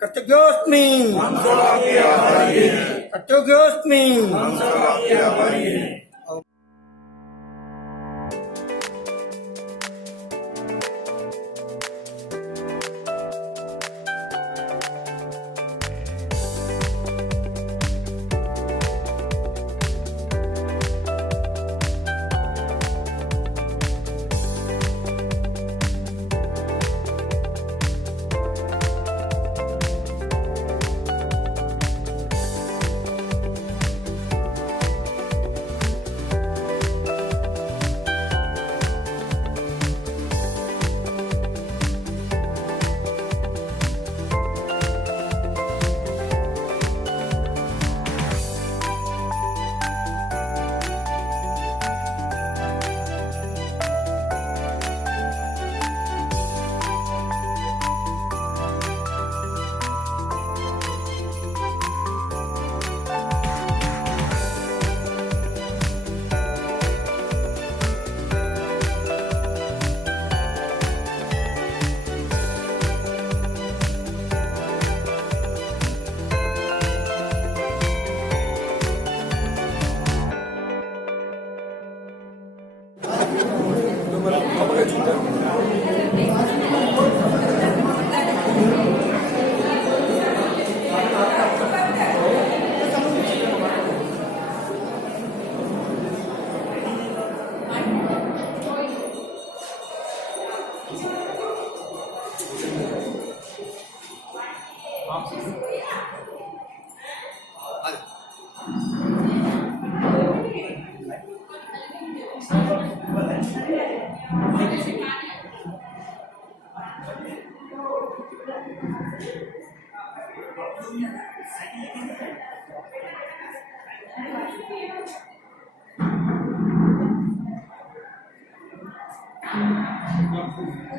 कृतज्ञोस्मि कृतज्ञोस्मि Thank you.